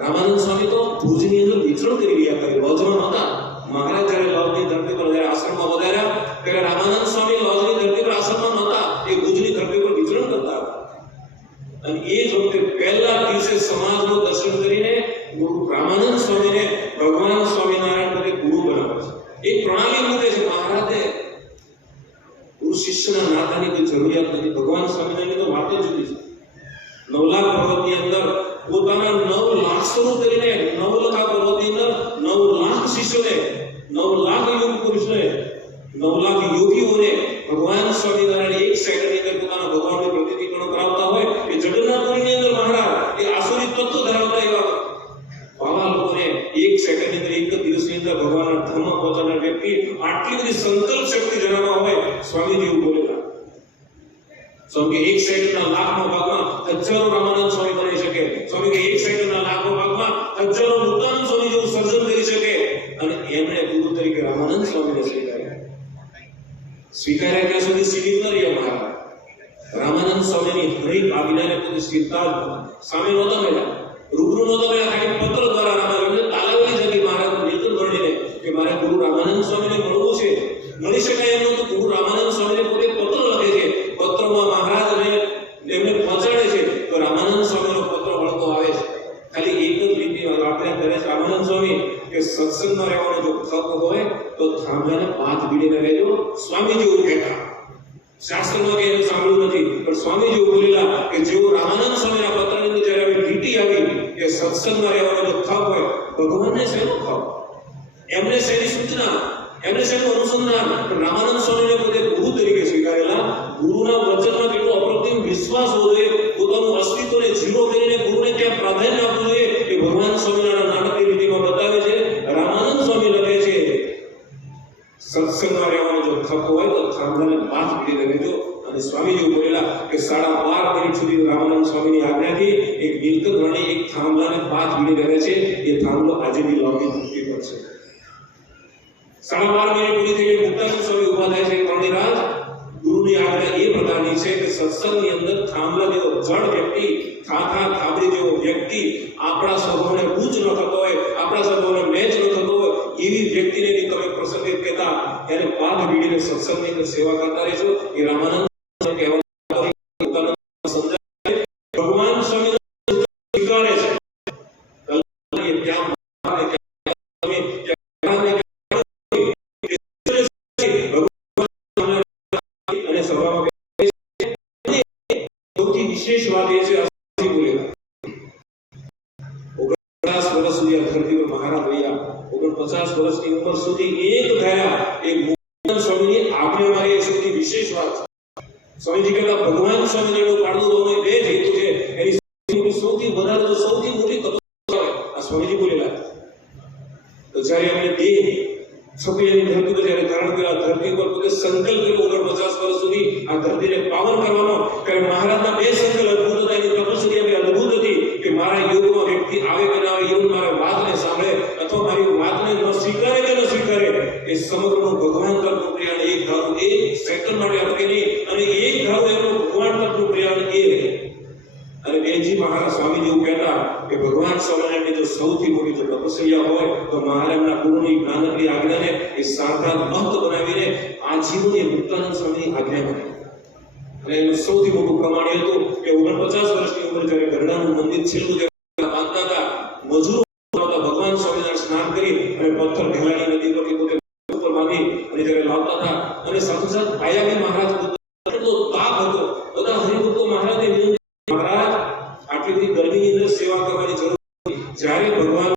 રામાનંદ સ્વામી તો ભુજની અંદર વિચરણ કરી રહ્યા હતા, લોજમાં નહોતા. મહારાજ જ્યારે લોજની ધરતી પર જ્યારે આશ્રમમાં વધાર્યા ત્યારે રામાનંદ સ્વામી લોજની ધરતી પર આશ્રમમાં નહોતા, એ ભુજની ધરતી પર વિચરણ કરતા હતા. અને એ જ વખતે પહેલા દિવસે સમાજનું દર્શન કરીને ગુરુ રામાનંદ સ્વામીને ભગવાન સ્વામિનારાયણ પોતે ગુરુ બનાવે છે. એક પ્રણાલી મૂકે છે મહારાજે. ગુરુ શિષ્યના નાતાની કોઈ જરૂરિયાત નથી. ભગવાન સ્વામિનારાયણની તો વાત જ જુદી છે. નવલાખ પર્વતની અંદર પોતાના 9 લાખ શરૂ કરીને નવલખા પર્વતની અંદર 9 લાખ શિષ્યોને, 9 લાખ યોગ પુરુષોને, 9 લાખ યોગીઓને ભગવાન સ્વામિનારાયણ એક સેકન્ડની અંદર પોતાના ભગવાનની પ્રતિકરણ કરાવતા હોય. એ જગન્નાથપુરીની અંદર મહારાજ એ આસુરી તત્વ ધરાવતા એવા બાવા લોકોને એક સેકન્ડની અંદર, એક દિવસની અંદર ભગવાનના ધામમાં પહોંચનાર વ્યક્તિ આટલી બધી સંકલ્પ શક્તિ ધરાવતા હોય. સ્વામીજી એવું બોલેલા સ્વામી એક સેકન્ડના લાખનો ભાગમાં હજારો રામાનંદ સ્વામી બની શકે. સ્વામી કે એક સેકન્ડના લાખનો ભાગમાં હજારો મુક્તાનંદ સ્વામી જેવું સર્જન કરી શકે. અને એમણે ગુરુ તરીકે રામાનંદ સ્વામીને સ્વીકાર્યા ત્યાં સુધી સીમિત ન રહ્યા મહારાજ. રામાનંદ સ્વામીની હરેક આજ્ઞાને પોતે સ્વીકાર સામે નહોતા મળ્યા, રૂબરૂ નહોતા મળ્યા. ખાલી પત્ર દ્વારા રામાનંદને તાલાવેલી જતી મહારાજ નિર્ણય ભણીને કે મારે ગુરુ રામાનંદ સ્વામીને મળવું છે. મળી શકાય એમ નહોતું. ગુરુ રામાનંદ સ્વામીને પોતે પત્ર લખે છે. પત્રમાં મહારાજને એમને પહોંચાડે છે તો રામાનંદ સ્વામીનો પત્ર વળતો આવે છે. ખાલી એક જ રીતે આપણે કરે છે રામાનંદ સ્વામી કે સત્સંગમાં રહેવાનો જો ખપ હોય તો થાંભલાને પાથ ભીડીને રહેજો. સ્વામીજી એવું કહેતા, શાસ્ત્રમાં કે એને સાંભળ્યું નથી, પણ સ્વામીજી એવું બોલેલા કે જેવો રામાનંદ સ્વામીના પત્રની અંદર જ્યારે લીટી આવી કે સત્સંગમાં રહેવાનો જો ખપ હોય, ભગવાનને શેનો ખપ, એમને શેની સૂચના, એમને શેનું અનુસંધાન. રામાનંદ સ્વામીને પોતે ગુરુ તરીકે સ્વીકારેલા. ગુરુના વચનમાં કેટલો અપ્રતિમ વિશ્વાસ હોવો જોઈએ, પોતાનું અસ્તિત્વને ઝીરો કરીને ગુરુને ક્યાં પ્રાધાન્ય આપવું જોઈએ એ ભગવાન સ્વામિનારાયણ નાટકની રીતિમાં બતાવે છે. રામાનંદ સ્વામી લખે છે સત્સંગમાં રહેવાનો જો ખપ હોય તો થાંભલાને પાથ ભીડી રહેજો. અને સ્વામીજી બોલેલા કે 12.5 મિનિટ સુધી રામાનંદ સ્વામીની આજ્ઞાથી એક મિલકત રાણી એક થાંભલાને પાથ ભીડી રહે છે. એ થાંભલો આજે બી લોકની ધરતી પર છે. 12.5 મિનિટ પૂરી થઈ મુક્તાનંદ સ્વામી ઉભા થાય છે. કર્ણિરાજ ગુરુની આજ્ઞા એ પ્રકારની છે કે સત્સંગની અંદર થાંભલા જેવો જડ વ્યક્તિ, થાબડી જેવો વ્યક્તિ આપણા સ્વભાવને પૂજ ન થતો હોય, આપણા સ્વભાવને મેચ ન થતો હોય એવી વ્યક્તિને તમે પ્રસંગે કહેતા એને પાઠ ભીડીને સત્સંગની અંદર સેવા કરતા રહેશો. એ રામાનંદ કહેવા સમજાય ભગવાન સ્વામી સ્વીકારે છે. સૌથી વિશેષ વાત એ છે 49 વર્ષ સુધી આ ધરતી પર મહારાજ રહ્યા. 49 વર્ષની ઉંમર સુધી એક થયા એ મુક્તાનંદ સ્વામીની આજ્ઞામાં એ સૌથી વિશેષ વાત છે. સ્વામીજી કહેતા ભગવાન સ્વામીનું પાડવું બે જ હેતુ છે. એની સૌથી વધારે તો સૌથી મોટી તપસ્યા આ સ્વામીજી બોલેલા. તો જ્યારે આપણે દેહ છોકરીની ધરતી પર જ્યારે ધારણ કર્યા, ધરતી પર પોતે સંકલ્પ કર્યો 49 વર્ષ સુધી આ ધરતીને પાવન કરવાનો, ત્યારે મહારાજના બે સંકલ્પ અદભુત હતા. એની તપસ્યા બી અદભુત હતી કે મારા યોગમાં વ્યક્તિ આવે કે ના આવે, યોગ મારા વાતને સાંભળે અથવા મારી વાતને ન સ્વીકારે કે ન સ્વીકારે, એ સમગ્રનું ભગવાન તરફનું પ્રયાણ એક ધારું એક સેકન્ડ માટે અટકે નહીં અને એક ધારું એમનું ભગવાન તરફનું પ્રયાણ એ રહે. અને બેનજી મહારાજ સ્વામીજી એવું કહેતા કે ભગવાન સ્વામિનારાયણની જો સૌથી મોટી જો તપસ્યા હોય તો મહારાજના ગુરુની જ્ઞાનની આજ્ઞાને એ સાર્થક બનાવીને આજીવન એ મુક્તાનંદ સ્વામીની આજ્ઞા બની. અને એનું સૌથી મોટું પ્રમાણ એ હતું કે 49 વર્ષની ઉંમરે જ્યારે ગરડાનું મંદિર છેલ્લું બાંધતા હતા, મજૂરો ભગવાન સ્વામિનારાયણ સ્નાન કરી અને પથ્થર ઢેલાની નદી પરથી પોતે ઉપર બાંધી અને જ્યારે લાવતા હતા અને સાથે સાથે ભાયાજી મહારાજ એટલો તાપ હતો. બધા હરિભક્તો મહારાજને વિનંતી, મહારાજ આટલી બધી ગરમીની અંદર સેવા કરવાની જરૂર નથી. જ્યારે ભગવાન